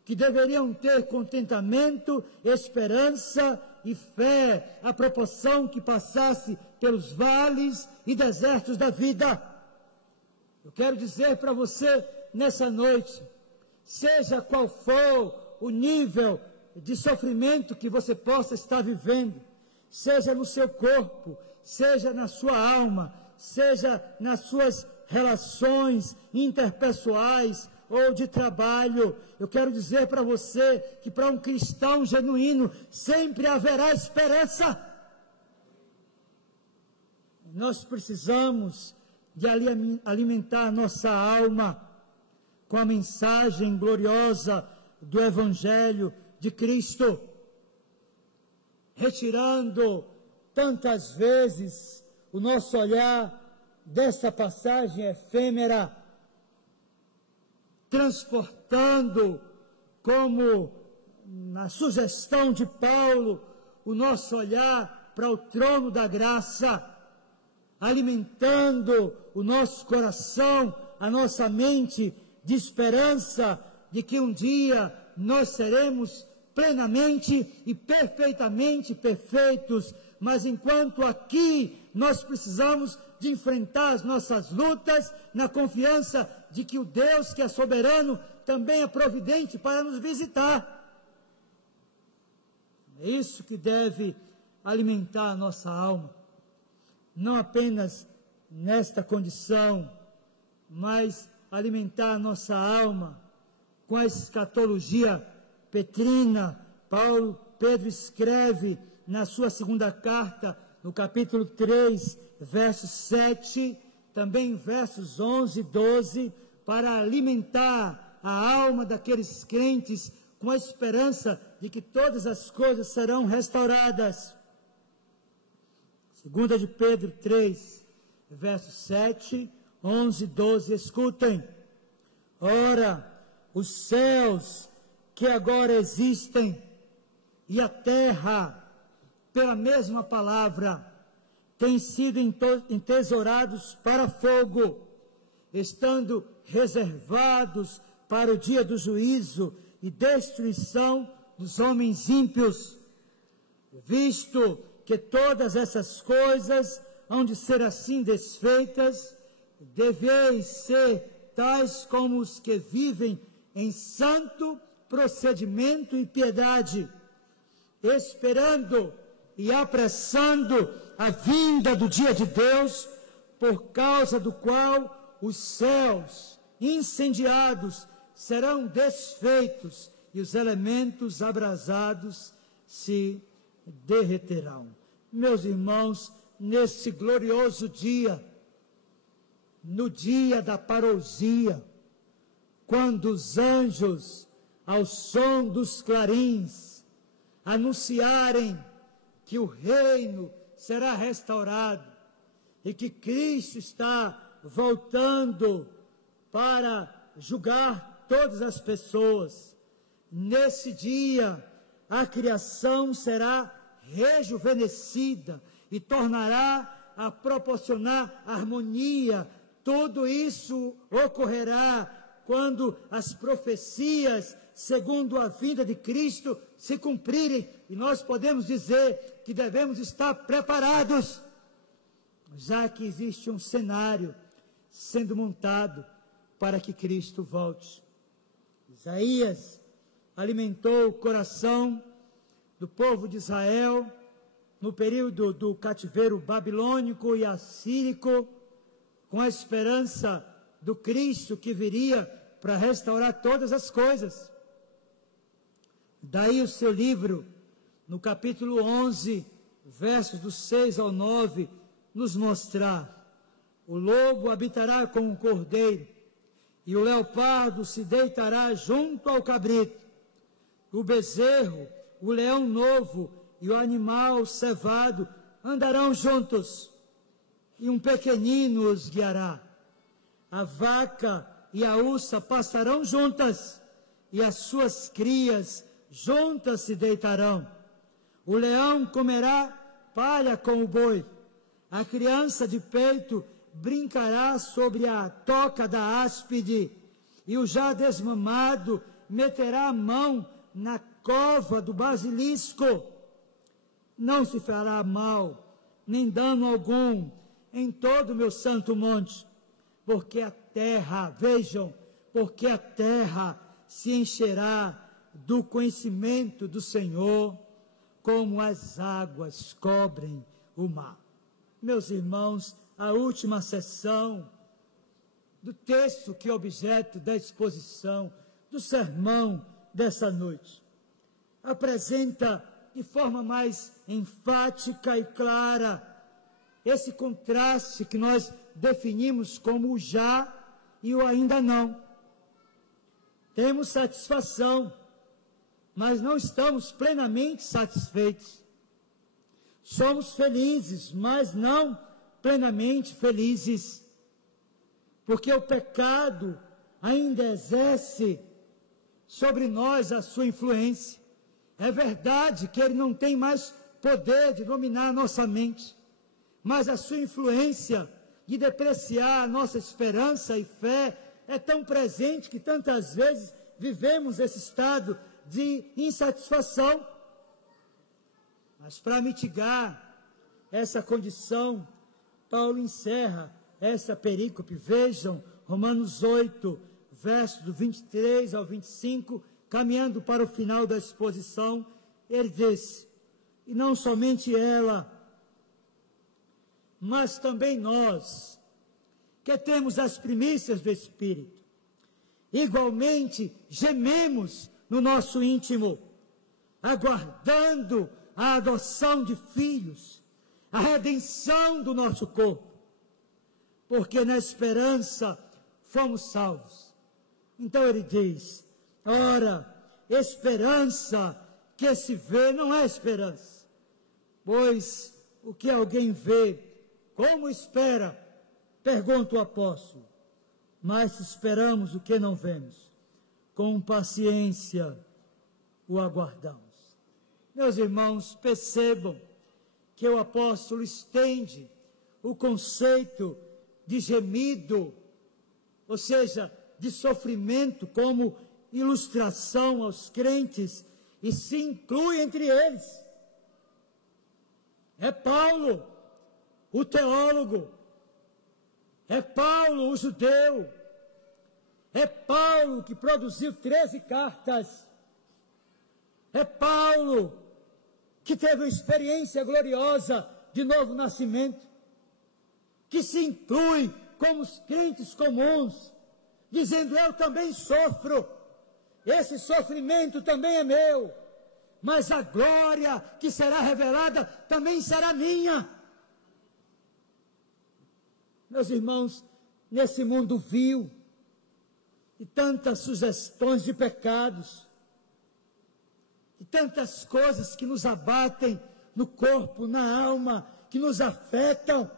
que deveriam ter contentamento, esperança e fé, à proporção que passasse pelos vales e desertos da vida. Eu quero dizer para você nessa noite, seja qual for o nível de sofrimento que você possa estar vivendo, seja no seu corpo, seja na sua alma, seja nas suas relações interpessoais ou de trabalho, eu quero dizer para você que para um cristão genuíno sempre haverá esperança. Nós precisamos de alimentar nossa alma com a mensagem gloriosa do Evangelho de Cristo, retirando tantas vezes o nosso olhar dessa passagem efêmera, transportando, como na sugestão de Paulo, o nosso olhar para o trono da graça, alimentando o nosso coração, a nossa mente de esperança de que um dia nós seremos plenamente e perfeitamente perfeitos, mas enquanto aqui nós precisamos de enfrentar as nossas lutas na confiança de que o Deus que é soberano também é providente para nos visitar. É isso que deve alimentar a nossa alma, não apenas nesta condição, mas alimentar a nossa alma com a escatologia petrina. Pedro escreve na sua segunda carta, no capítulo 3, verso 7, também versos 11 e 12, para alimentar a alma daqueles crentes com a esperança de que todas as coisas serão restauradas. Segunda de Pedro 3, verso 7, 11 e 12, escutem. Ora, os céus que agora existem e a terra, pela mesma palavra, têm sido entesourados para fogo, estando reservados para o dia do juízo e destruição dos homens ímpios, visto que todas essas coisas hão de ser assim desfeitas, deveis ser tais como os que vivem em santo procedimento e piedade, esperando e apressando a vinda do dia de Deus, por causa do qual os céus incendiados serão desfeitos e os elementos abrasados se derreterão. Meus irmãos, nesse glorioso dia, no dia da parousia, quando os anjos, ao som dos clarins, anunciarem que o reino será restaurado e que Cristo está voltando para julgar todas as pessoas, nesse dia a criação será rejuvenescida e tornará a proporcionar harmonia. Tudo isso ocorrerá quando as profecias segundo a vinda de Cristo se cumprirem, e nós podemos dizer que devemos estar preparados, já que existe um cenário sendo montado para que Cristo volte. Isaías alimentou o coração do povo de Israel no período do cativeiro babilônico e assírico, com a esperança do Cristo que viria para restaurar todas as coisas. Daí o seu livro, no capítulo 11, versos do 6 ao 9, nos mostrar: o lobo habitará com o cordeiro, e o leopardo se deitará junto ao cabrito, o bezerro, o leão novo e o animal cevado andarão juntos, e um pequenino os guiará. A vaca e a ursa passarão juntas, e as suas crias juntas se deitarão. O leão comerá palha com o boi, a criança de peito brincará sobre a toca da áspide, e o já desmamado meterá a mão na cova do basilisco. Não se fará mal, nem dano algum, em todo o meu santo monte, porque a terra, vejam, porque a terra se encherá do conhecimento do Senhor, como as águas cobrem o mar. Meus irmãos, a última sessão do texto que é objeto da exposição do sermão dessa noite apresenta de forma mais enfática e clara esse contraste que nós definimos como o já e o ainda não. Temos satisfação, mas não estamos plenamente satisfeitos. Somos felizes, mas não plenamente felizes, porque o pecado ainda exerce sobre nós a sua influência. É verdade que ele não tem mais poder de dominar a nossa mente, mas a sua influência de depreciar a nossa esperança e fé é tão presente que tantas vezes vivemos esse estado de insatisfação. Mas para mitigar essa condição, Paulo encerra essa perícope. Vejam, Romanos 8, versos do 23 ao 25, caminhando para o final da exposição, ele diz: e não somente ela, mas também nós, que temos as primícias do Espírito, igualmente gememos no nosso íntimo, aguardando a adoção de filhos, a redenção do nosso corpo, porque na esperança fomos salvos. Então ele diz: ora, esperança que se vê não é esperança, pois o que alguém vê, como espera? Pergunta o apóstolo. Mas se esperamos o que não vemos, com paciência o aguardamos. Meus irmãos, percebam que o apóstolo estende o conceito de gemido, ou seja, de sofrimento, como ilustração aos crentes, e se inclui entre eles. É Paulo, o teólogo, é Paulo, o judeu, é Paulo que produziu 13 cartas, é Paulo que teve uma experiência gloriosa de novo nascimento, que se inclui como os crentes comuns, dizendo: eu também sofro, esse sofrimento também é meu, mas a glória que será revelada também será minha. Meus irmãos, nesse mundo vil, e tantas sugestões de pecados, e tantas coisas que nos abatem no corpo, na alma, que nos afetam,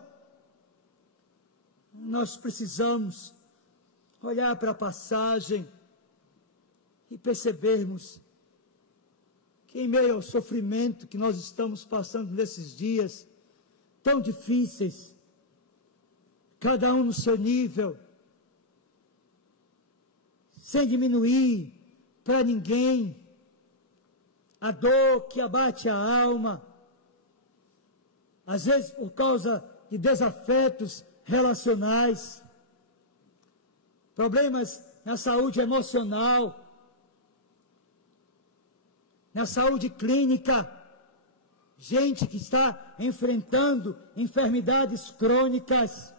nós precisamos olhar para a passagem e percebermos que em meio ao sofrimento que nós estamos passando nesses dias tão difíceis, cada um no seu nível, sem diminuir para ninguém a dor que abate a alma, às vezes por causa de desafetos relacionais, problemas na saúde emocional, na saúde clínica, gente que está enfrentando enfermidades crônicas,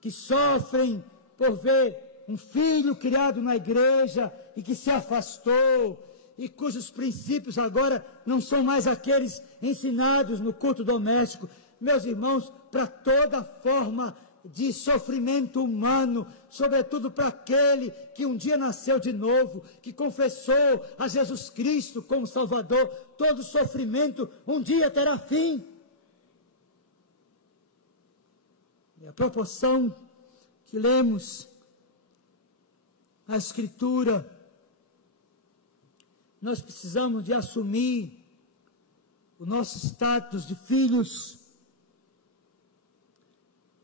que sofrem por ver um filho criado na igreja e que se afastou, e cujos princípios agora não são mais aqueles ensinados no culto doméstico. Meus irmãos, para toda forma de sofrimento humano, sobretudo para aquele que um dia nasceu de novo, que confessou a Jesus Cristo como Salvador, todo sofrimento um dia terá fim. E a proporção que lemos a Escritura, nós precisamos de assumir o nosso status de filhos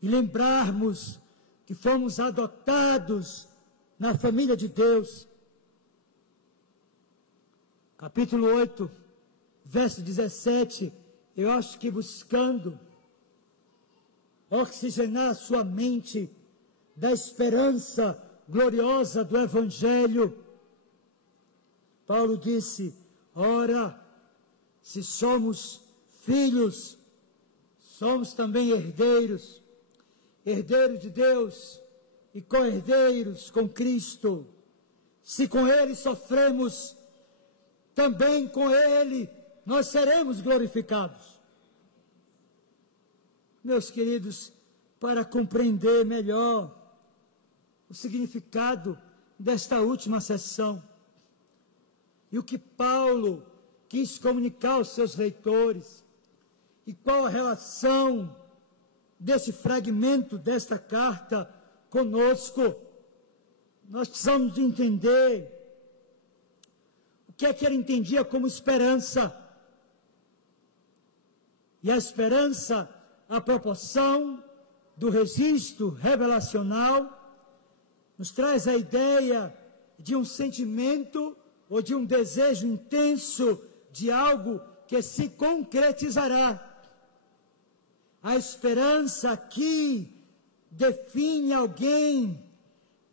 e lembrarmos que fomos adotados na família de Deus. Capítulo 8, verso 17, eu acho que buscando oxigenar a sua mente da esperança gloriosa do Evangelho, Paulo disse: ora, se somos filhos, somos também herdeiros, herdeiros de Deus e co-herdeiros com Cristo. Se com Ele sofremos, também com Ele nós seremos glorificados. Meus queridos, para compreender melhor o significado desta última sessão e o que Paulo quis comunicar aos seus leitores, e qual a relação desse fragmento desta carta conosco, nós precisamos entender o que é que ele entendia como esperança. E a esperança, a proporção do registro revelacional, nos traz a ideia de um sentimento ou de um desejo intenso de algo que se concretizará. A esperança aqui define alguém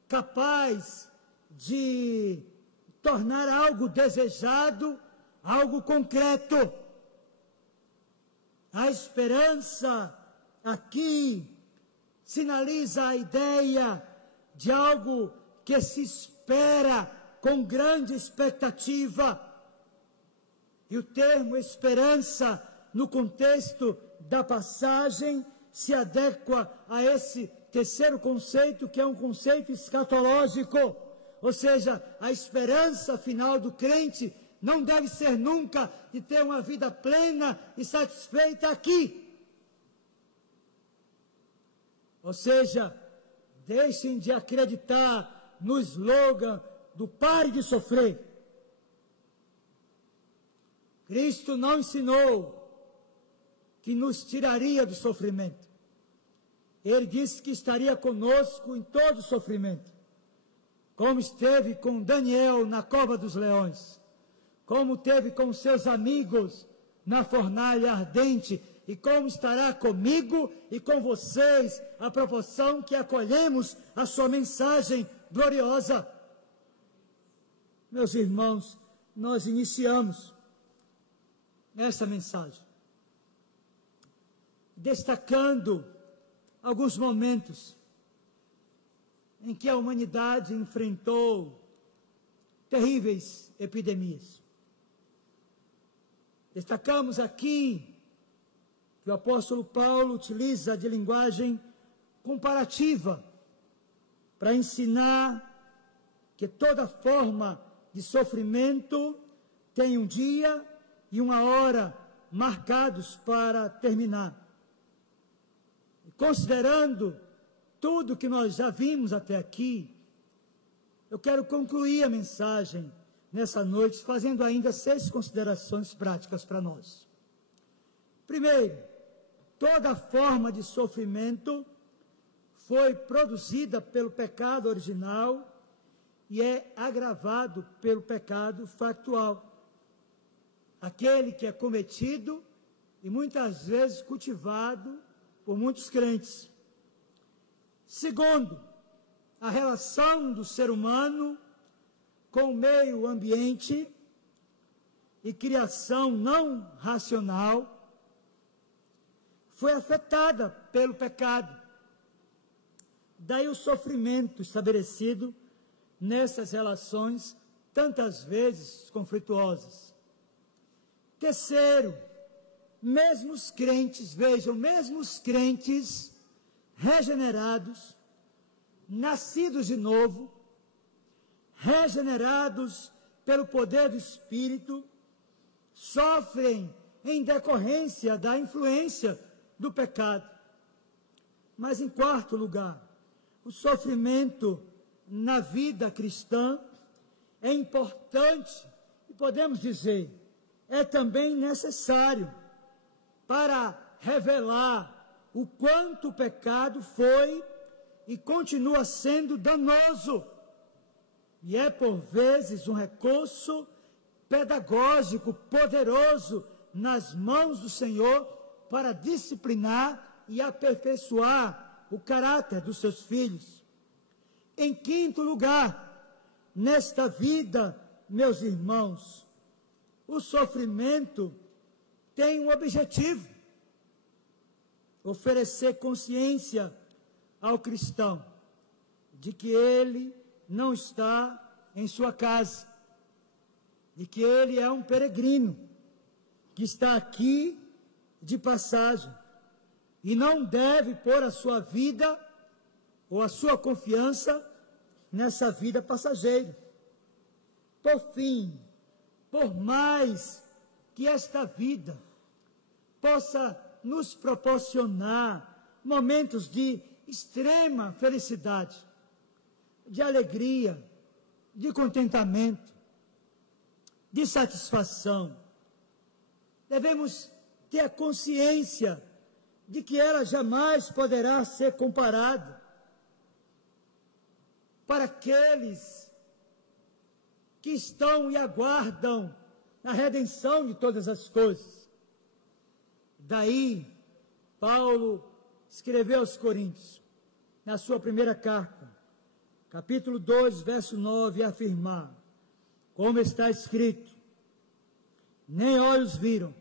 capaz de tornar algo desejado, algo concreto. A esperança aqui sinaliza a ideia de algo que se espera com grande expectativa. E o termo esperança, no contexto da passagem, se adequa a esse terceiro conceito, que é um conceito escatológico, ou seja, a esperança final do crente não deve ser nunca de ter uma vida plena e satisfeita aqui. Ou seja, deixem de acreditar no slogan do pare de sofrer. Cristo não ensinou que nos tiraria do sofrimento. Ele disse que estaria conosco em todo o sofrimento, como esteve com Daniel na cova dos leões, como teve com seus amigos na fornalha ardente, e como estará comigo e com vocês à proporção que acolhemos a sua mensagem gloriosa. Meus irmãos, nós iniciamos essa mensagem destacando alguns momentos em que a humanidade enfrentou terríveis epidemias. Destacamos aqui que o apóstolo Paulo utiliza de linguagem comparativa para ensinar que toda forma de sofrimento tem um dia e uma hora marcados para terminar. Considerando tudo que nós já vimos até aqui, eu quero concluir a mensagem nessa noite fazendo ainda 6 considerações práticas para nós. Primeiro, toda forma de sofrimento foi produzida pelo pecado original e é agravado pelo pecado factual, aquele que é cometido e muitas vezes cultivado por muitos crentes. Segundo, a relação do ser humano com o meio ambiente e criação não racional foi afetada pelo pecado. Daí o sofrimento estabelecido nessas relações, tantas vezes conflituosas. Terceiro, mesmo os crentes, vejam, mesmo os crentes regenerados, nascidos de novo, regenerados pelo poder do Espírito, sofrem em decorrência da influência do pecado. Mas, em quarto lugar, o sofrimento na vida cristã é importante e, podemos dizer, é também necessário para revelar o quanto o pecado foi e continua sendo danoso. E é, por vezes, um recurso pedagógico poderoso nas mãos do Senhor para disciplinar e aperfeiçoar o caráter dos seus filhos. Em quinto lugar, nesta vida, meus irmãos, o sofrimento tem um objetivo: oferecer consciência ao cristão de que ele não está em sua casa, de que ele é um peregrino, que está aqui de passagem, e não deve pôr a sua vida ou a sua confiança nessa vida passageira. Por fim, por mais que esta vida possa nos proporcionar momentos de extrema felicidade, de alegria, de contentamento, de satisfação, devemos ter a consciência de que ela jamais poderá ser comparada para aqueles que estão e aguardam a redenção de todas as coisas. Daí, Paulo escreveu aos Coríntios, na sua primeira carta, capítulo 2, verso 9, afirmar, como está escrito: nem olhos viram,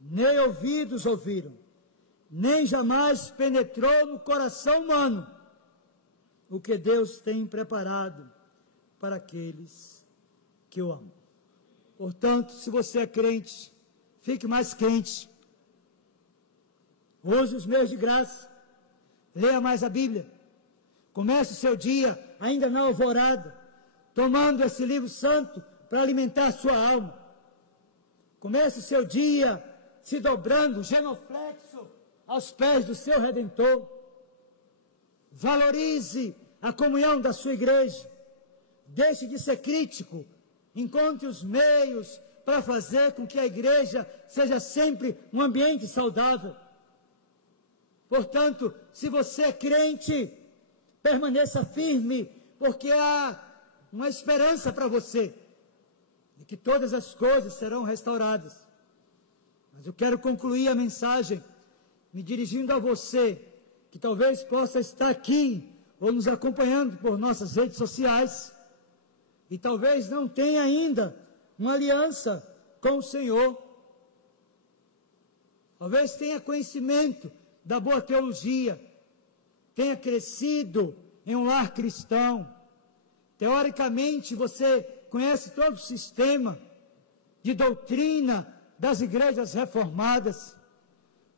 nem ouvidos ouviram, nem jamais penetrou no coração humano o que Deus tem preparado para aqueles que o amam. Portanto, se você é crente, fique mais crente. Use os meios de graça. Leia mais a Bíblia. Comece o seu dia, ainda na alvorada, tomando esse livro santo para alimentar a sua alma. Comece o seu dia se dobrando, genuflexo, aos pés do seu Redentor. Valorize a comunhão da sua igreja. Deixe de ser crítico. Encontre os meios para fazer com que a igreja seja sempre um ambiente saudável. Portanto, se você é crente, permaneça firme, porque há uma esperança para você, de que todas as coisas serão restauradas. Mas eu quero concluir a mensagem me dirigindo a você, que talvez possa estar aqui, ou nos acompanhando por nossas redes sociais, e talvez não tenha ainda uma aliança com o Senhor. Talvez tenha conhecimento da boa teologia, tenha crescido em um lar cristão. Teoricamente, você conhece todo o sistema de doutrina das igrejas reformadas,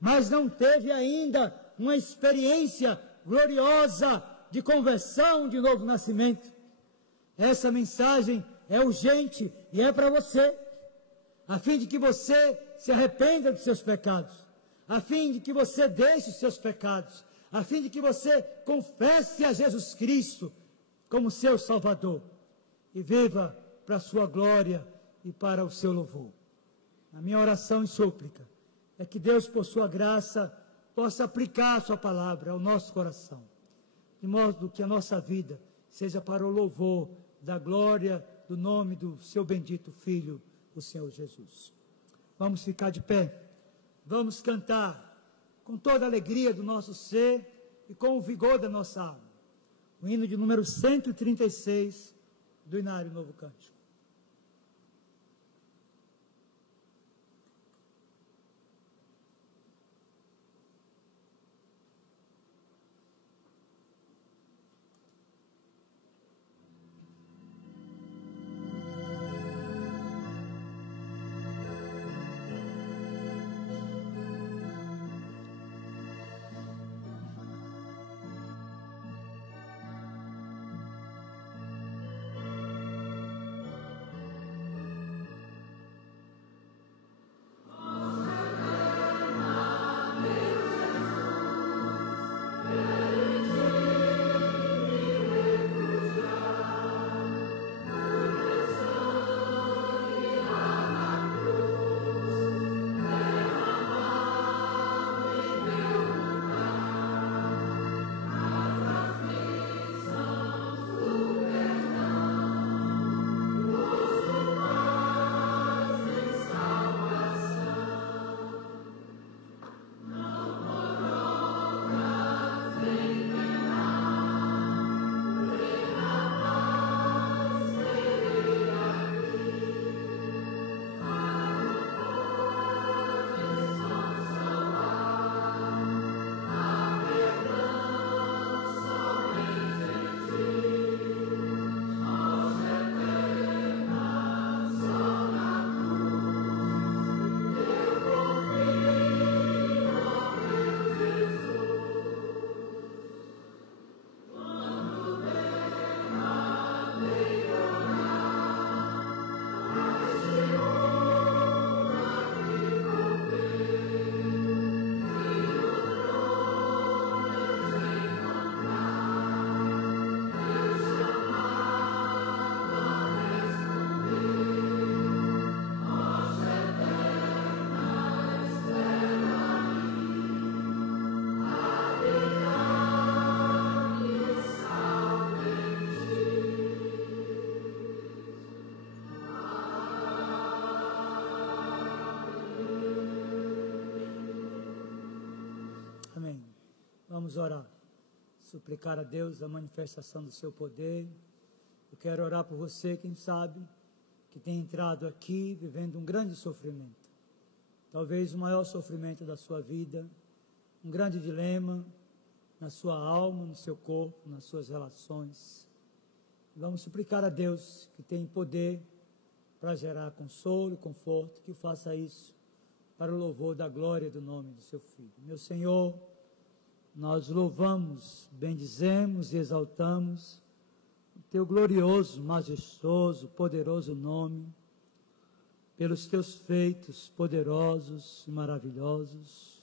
mas não teve ainda uma experiência gloriosa de conversão, de novo nascimento. Essa mensagem é urgente e é para você, a fim de que você se arrependa dos seus pecados, a fim de que você deixe os seus pecados, a fim de que você confesse a Jesus Cristo como seu Salvador e viva para a sua glória e para o seu louvor. A minha oração e súplica é que Deus, por sua graça, possa aplicar a sua palavra ao nosso coração, de modo que a nossa vida seja para o louvor da glória do nome do seu bendito Filho, o Senhor Jesus. Vamos ficar de pé, vamos cantar com toda a alegria do nosso ser e com o vigor da nossa alma. O hino de número 136 do Inário Novo Cântico. Vamos orar, suplicar a Deus a manifestação do seu poder. Eu quero orar por você, quem sabe, que tem entrado aqui vivendo um grande sofrimento. Talvez o maior sofrimento da sua vida, um grande dilema na sua alma, no seu corpo, nas suas relações. Vamos suplicar a Deus que tem poder para gerar consolo e conforto, que faça isso para o louvor da glória do nome do seu Filho. Meu Senhor, nós louvamos, bendizemos e exaltamos o teu glorioso, majestoso, poderoso nome, pelos teus feitos poderosos e maravilhosos,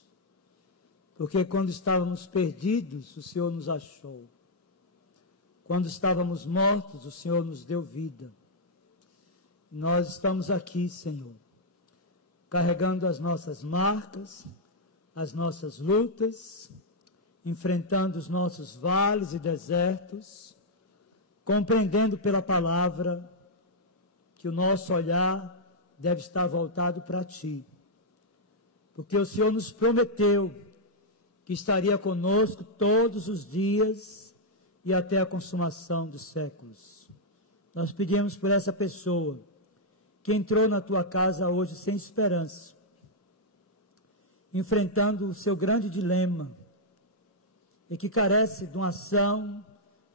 porque quando estávamos perdidos, o Senhor nos achou. Quando estávamos mortos, o Senhor nos deu vida. Nós estamos aqui, Senhor, carregando as nossas marcas, as nossas lutas, enfrentando os nossos vales e desertos, compreendendo pela palavra que o nosso olhar deve estar voltado para Ti, porque o Senhor nos prometeu que estaria conosco todos os dias e até a consumação dos séculos. Nós pedimos por essa pessoa que entrou na Tua casa hoje sem esperança, enfrentando o seu grande dilema, e que carece de uma ação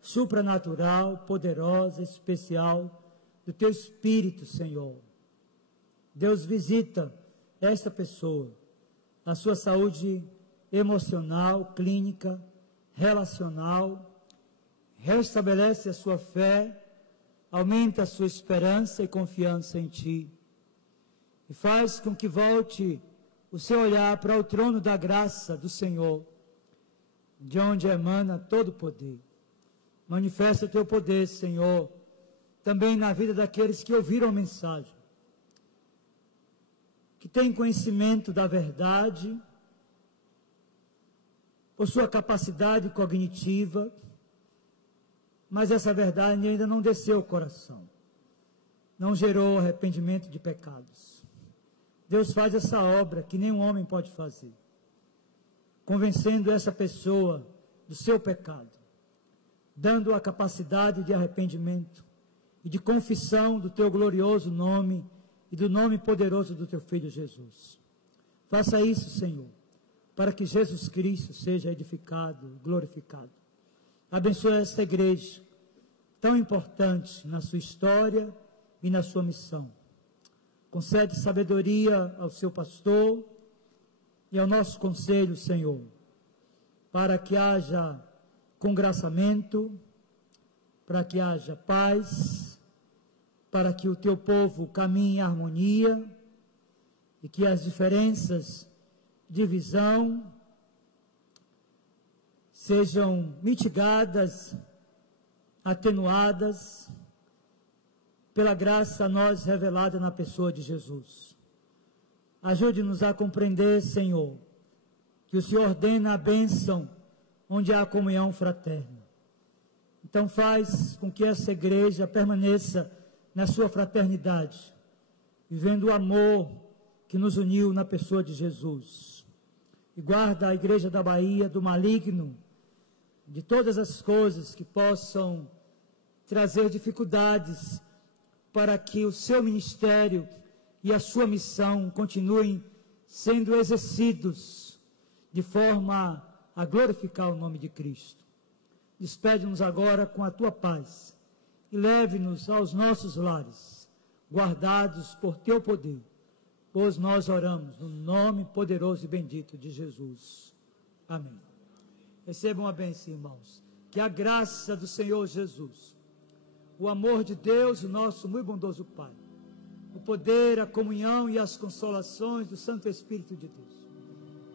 supranatural, poderosa, especial, do Teu Espírito, Senhor. Deus, visita esta pessoa, na sua saúde emocional, clínica, relacional, restabelece a sua fé, aumenta a sua esperança e confiança em Ti, e faz com que volte o seu olhar para o trono da graça do Senhor, de onde emana todo o poder. Manifesta o Teu poder, Senhor, também na vida daqueles que ouviram a mensagem, que têm conhecimento da verdade, por sua capacidade cognitiva, mas essa verdade ainda não desceu ao coração, não gerou arrependimento de pecados. Deus faz essa obra que nenhum homem pode fazer, convencendo essa pessoa do seu pecado, dando a capacidade de arrependimento e de confissão do Teu glorioso nome e do nome poderoso do Teu Filho Jesus. Faça isso, Senhor, para que Jesus Cristo seja edificado, glorificado. Abençoe esta igreja, tão importante na sua história e na sua missão. Concede sabedoria ao seu pastor e ao nosso conselho, Senhor, para que haja congraçamento, para que haja paz, para que o Teu povo caminhe em harmonia e que as diferenças de visão sejam mitigadas, atenuadas pela graça a nós revelada na pessoa de Jesus. Ajude-nos a compreender, Senhor, que o Senhor ordena a bênção onde há comunhão fraterna. Então faz com que essa igreja permaneça na sua fraternidade, vivendo o amor que nos uniu na pessoa de Jesus. E guarda a igreja da Bahia do maligno, de todas as coisas que possam trazer dificuldades para que o seu ministério e a sua missão continuem sendo exercidos de forma a glorificar o nome de Cristo. Despede-nos agora com a Tua paz e leve-nos aos nossos lares, guardados por Teu poder, pois nós oramos no nome poderoso e bendito de Jesus. Amém. Recebam a bênção, irmãos. Que a graça do Senhor Jesus, o amor de Deus, o nosso muito bondoso Pai, o poder, a comunhão e as consolações do Santo Espírito de Deus,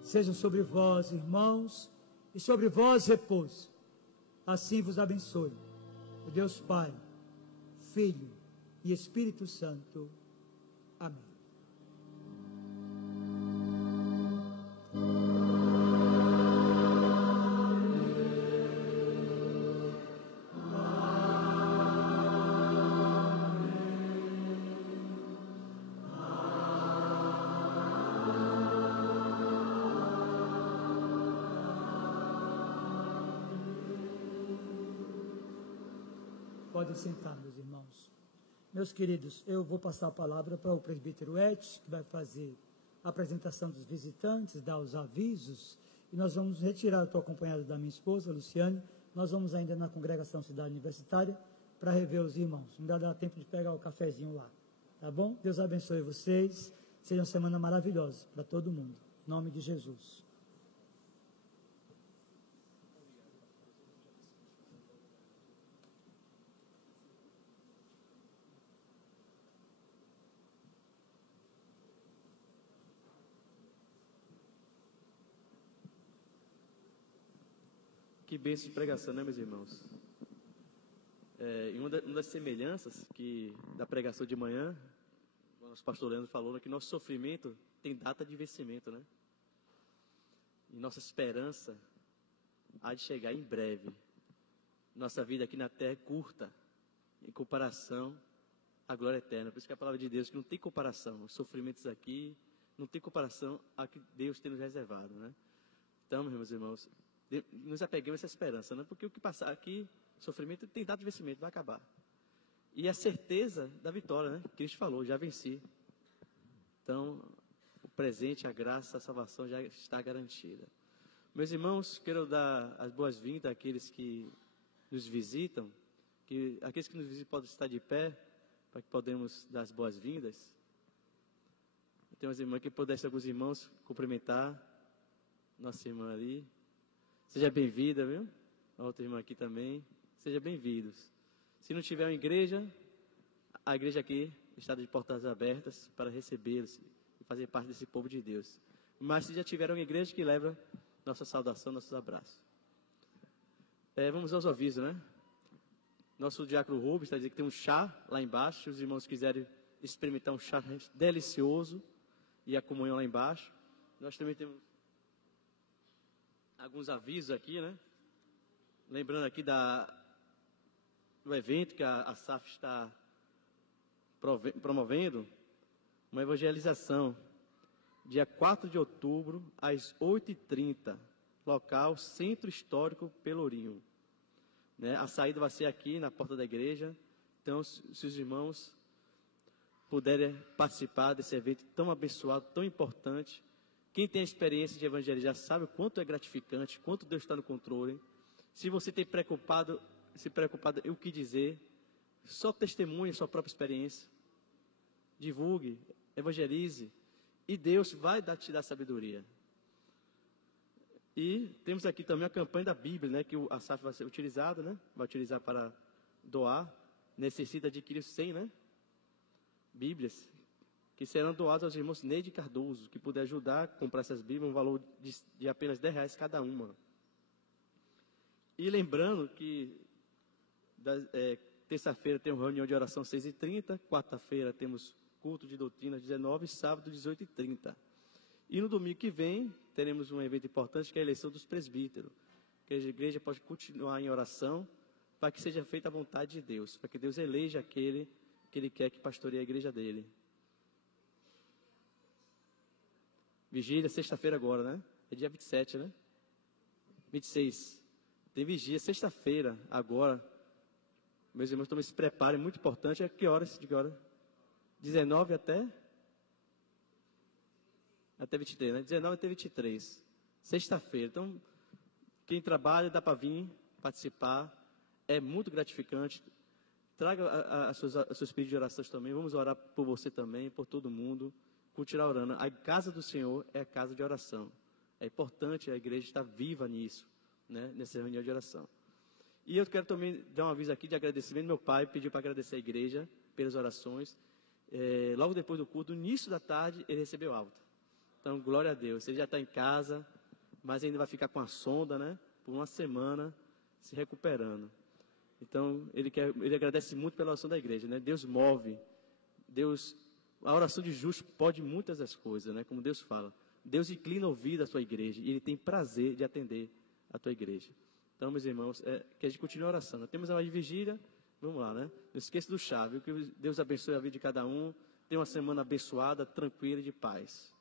sejam sobre vós, irmãos, e sobre vós repouso. Assim vos abençoe o Deus Pai, Filho e Espírito Santo. Amém. Podem sentar, meus irmãos. Meus queridos, eu vou passar a palavra para o presbítero Et, que vai fazer a apresentação dos visitantes, dar os avisos, e nós vamos retirar, estou acompanhado da minha esposa, Luciane, nós vamos ainda na congregação Cidade Universitária para rever os irmãos. Não dá dar tempo de pegar o cafezinho lá, tá bom? Deus abençoe vocês, seja uma semana maravilhosa para todo mundo, em nome de Jesus. Que bênção de pregação, né, meus irmãos? E uma das semelhanças da pregação de manhã, o nosso pastor Leandro falou, né, que nosso sofrimento tem data de vencimento, né? E nossa esperança há de chegar em breve. Nossa vida aqui na terra é curta, em comparação à glória eterna. Por isso que a palavra de Deus que não tem comparação. Os sofrimentos aqui não tem comparação a que Deus tem nos reservado, né? Então, meus irmãos, nos apeguemos a essa esperança, né? Porque o que passar aqui, sofrimento, tem data de vencimento, vai acabar. E a certeza da vitória, né? Cristo falou, já venci. Então, o presente, a graça, a salvação já está garantida. Meus irmãos, quero dar as boas-vindas àqueles que nos visitam, aqueles que nos visitam podem estar de pé, para que podemos dar as boas-vindas. Tem umas irmãs que pudessem alguns irmãos cumprimentar nossa irmã ali. Seja bem-vinda, viu? A outra irmã aqui também. Sejam bem-vindos. Se não tiver uma igreja, a igreja aqui está de portas abertas para recebê-los e fazer parte desse povo de Deus. Mas se já tiver uma igreja, que leva nossa saudação, nossos abraços. Vamos aos avisos, né? Nosso diácono Rubens está dizendo que tem um chá lá embaixo. Se os irmãos quiserem experimentar um chá delicioso e a comunhão lá embaixo. Nós também temos alguns avisos aqui, né? Lembrando aqui do evento que a SAF está promovendo, uma evangelização, dia 4 de outubro, às 8h30, local Centro Histórico Pelourinho. Né? A saída vai ser aqui na porta da igreja. Então, se os irmãos puderem participar desse evento tão abençoado, tão importante. Quem tem a experiência de evangelizar sabe o quanto é gratificante, quanto Deus está no controle. Se você tem se preocupado em o que dizer, só testemunhe a sua própria experiência. Divulgue, evangelize, e Deus vai te dar sabedoria. E temos aqui também a campanha da Bíblia, né, que a SAF vai ser utilizada, né, vai utilizar para doar. Necessita adquirir 100, né, Bíblias, que serão doados aos irmãos Neide Cardoso, que puder ajudar a comprar essas Bíblias, um valor de apenas R$10 cada uma. E lembrando que terça-feira temos reunião de oração às 6h30, quarta-feira temos culto de doutrina às 19h, sábado às 18h30. E no domingo que vem teremos um evento importante, que é a eleição dos presbíteros, que a igreja pode continuar em oração para que seja feita a vontade de Deus, para que Deus eleja aquele que Ele quer que pastoreie a igreja dele. Vigília, sexta-feira agora, né? É dia 27, né? 26. Tem vigília, sexta-feira, agora. Meus irmãos, também se preparem, muito importante. É que horas? De que hora? 19 até 23, né? 19 até 23. Sexta-feira. Então, quem trabalha, dá para vir participar. É muito gratificante. Traga os seus pedidos de oração também. Vamos orar por você também, por todo mundo. Continuar orando. A casa do Senhor é a casa de oração. É importante a igreja estar viva nisso, né? Nessa reunião de oração. E eu quero também dar um aviso aqui de agradecimento. Meu pai pediu para agradecer a igreja pelas orações. Logo depois do culto, no início da tarde, ele recebeu alta. Então, glória a Deus. Ele já está em casa, mas ainda vai ficar com a sonda, né? Por uma semana, se recuperando. Então, ele agradece muito pela oração da igreja, né? Deus move. A oração de justo pode muitas das coisas, né? Como Deus fala. Deus inclina o ouvido à sua igreja e Ele tem prazer de atender a tua igreja. Então, meus irmãos, que a gente continue a oração. Temos a vigília, vamos lá, né? Não esqueça do chá, viu? Que Deus abençoe a vida de cada um. Tenha uma semana abençoada, tranquila e de paz.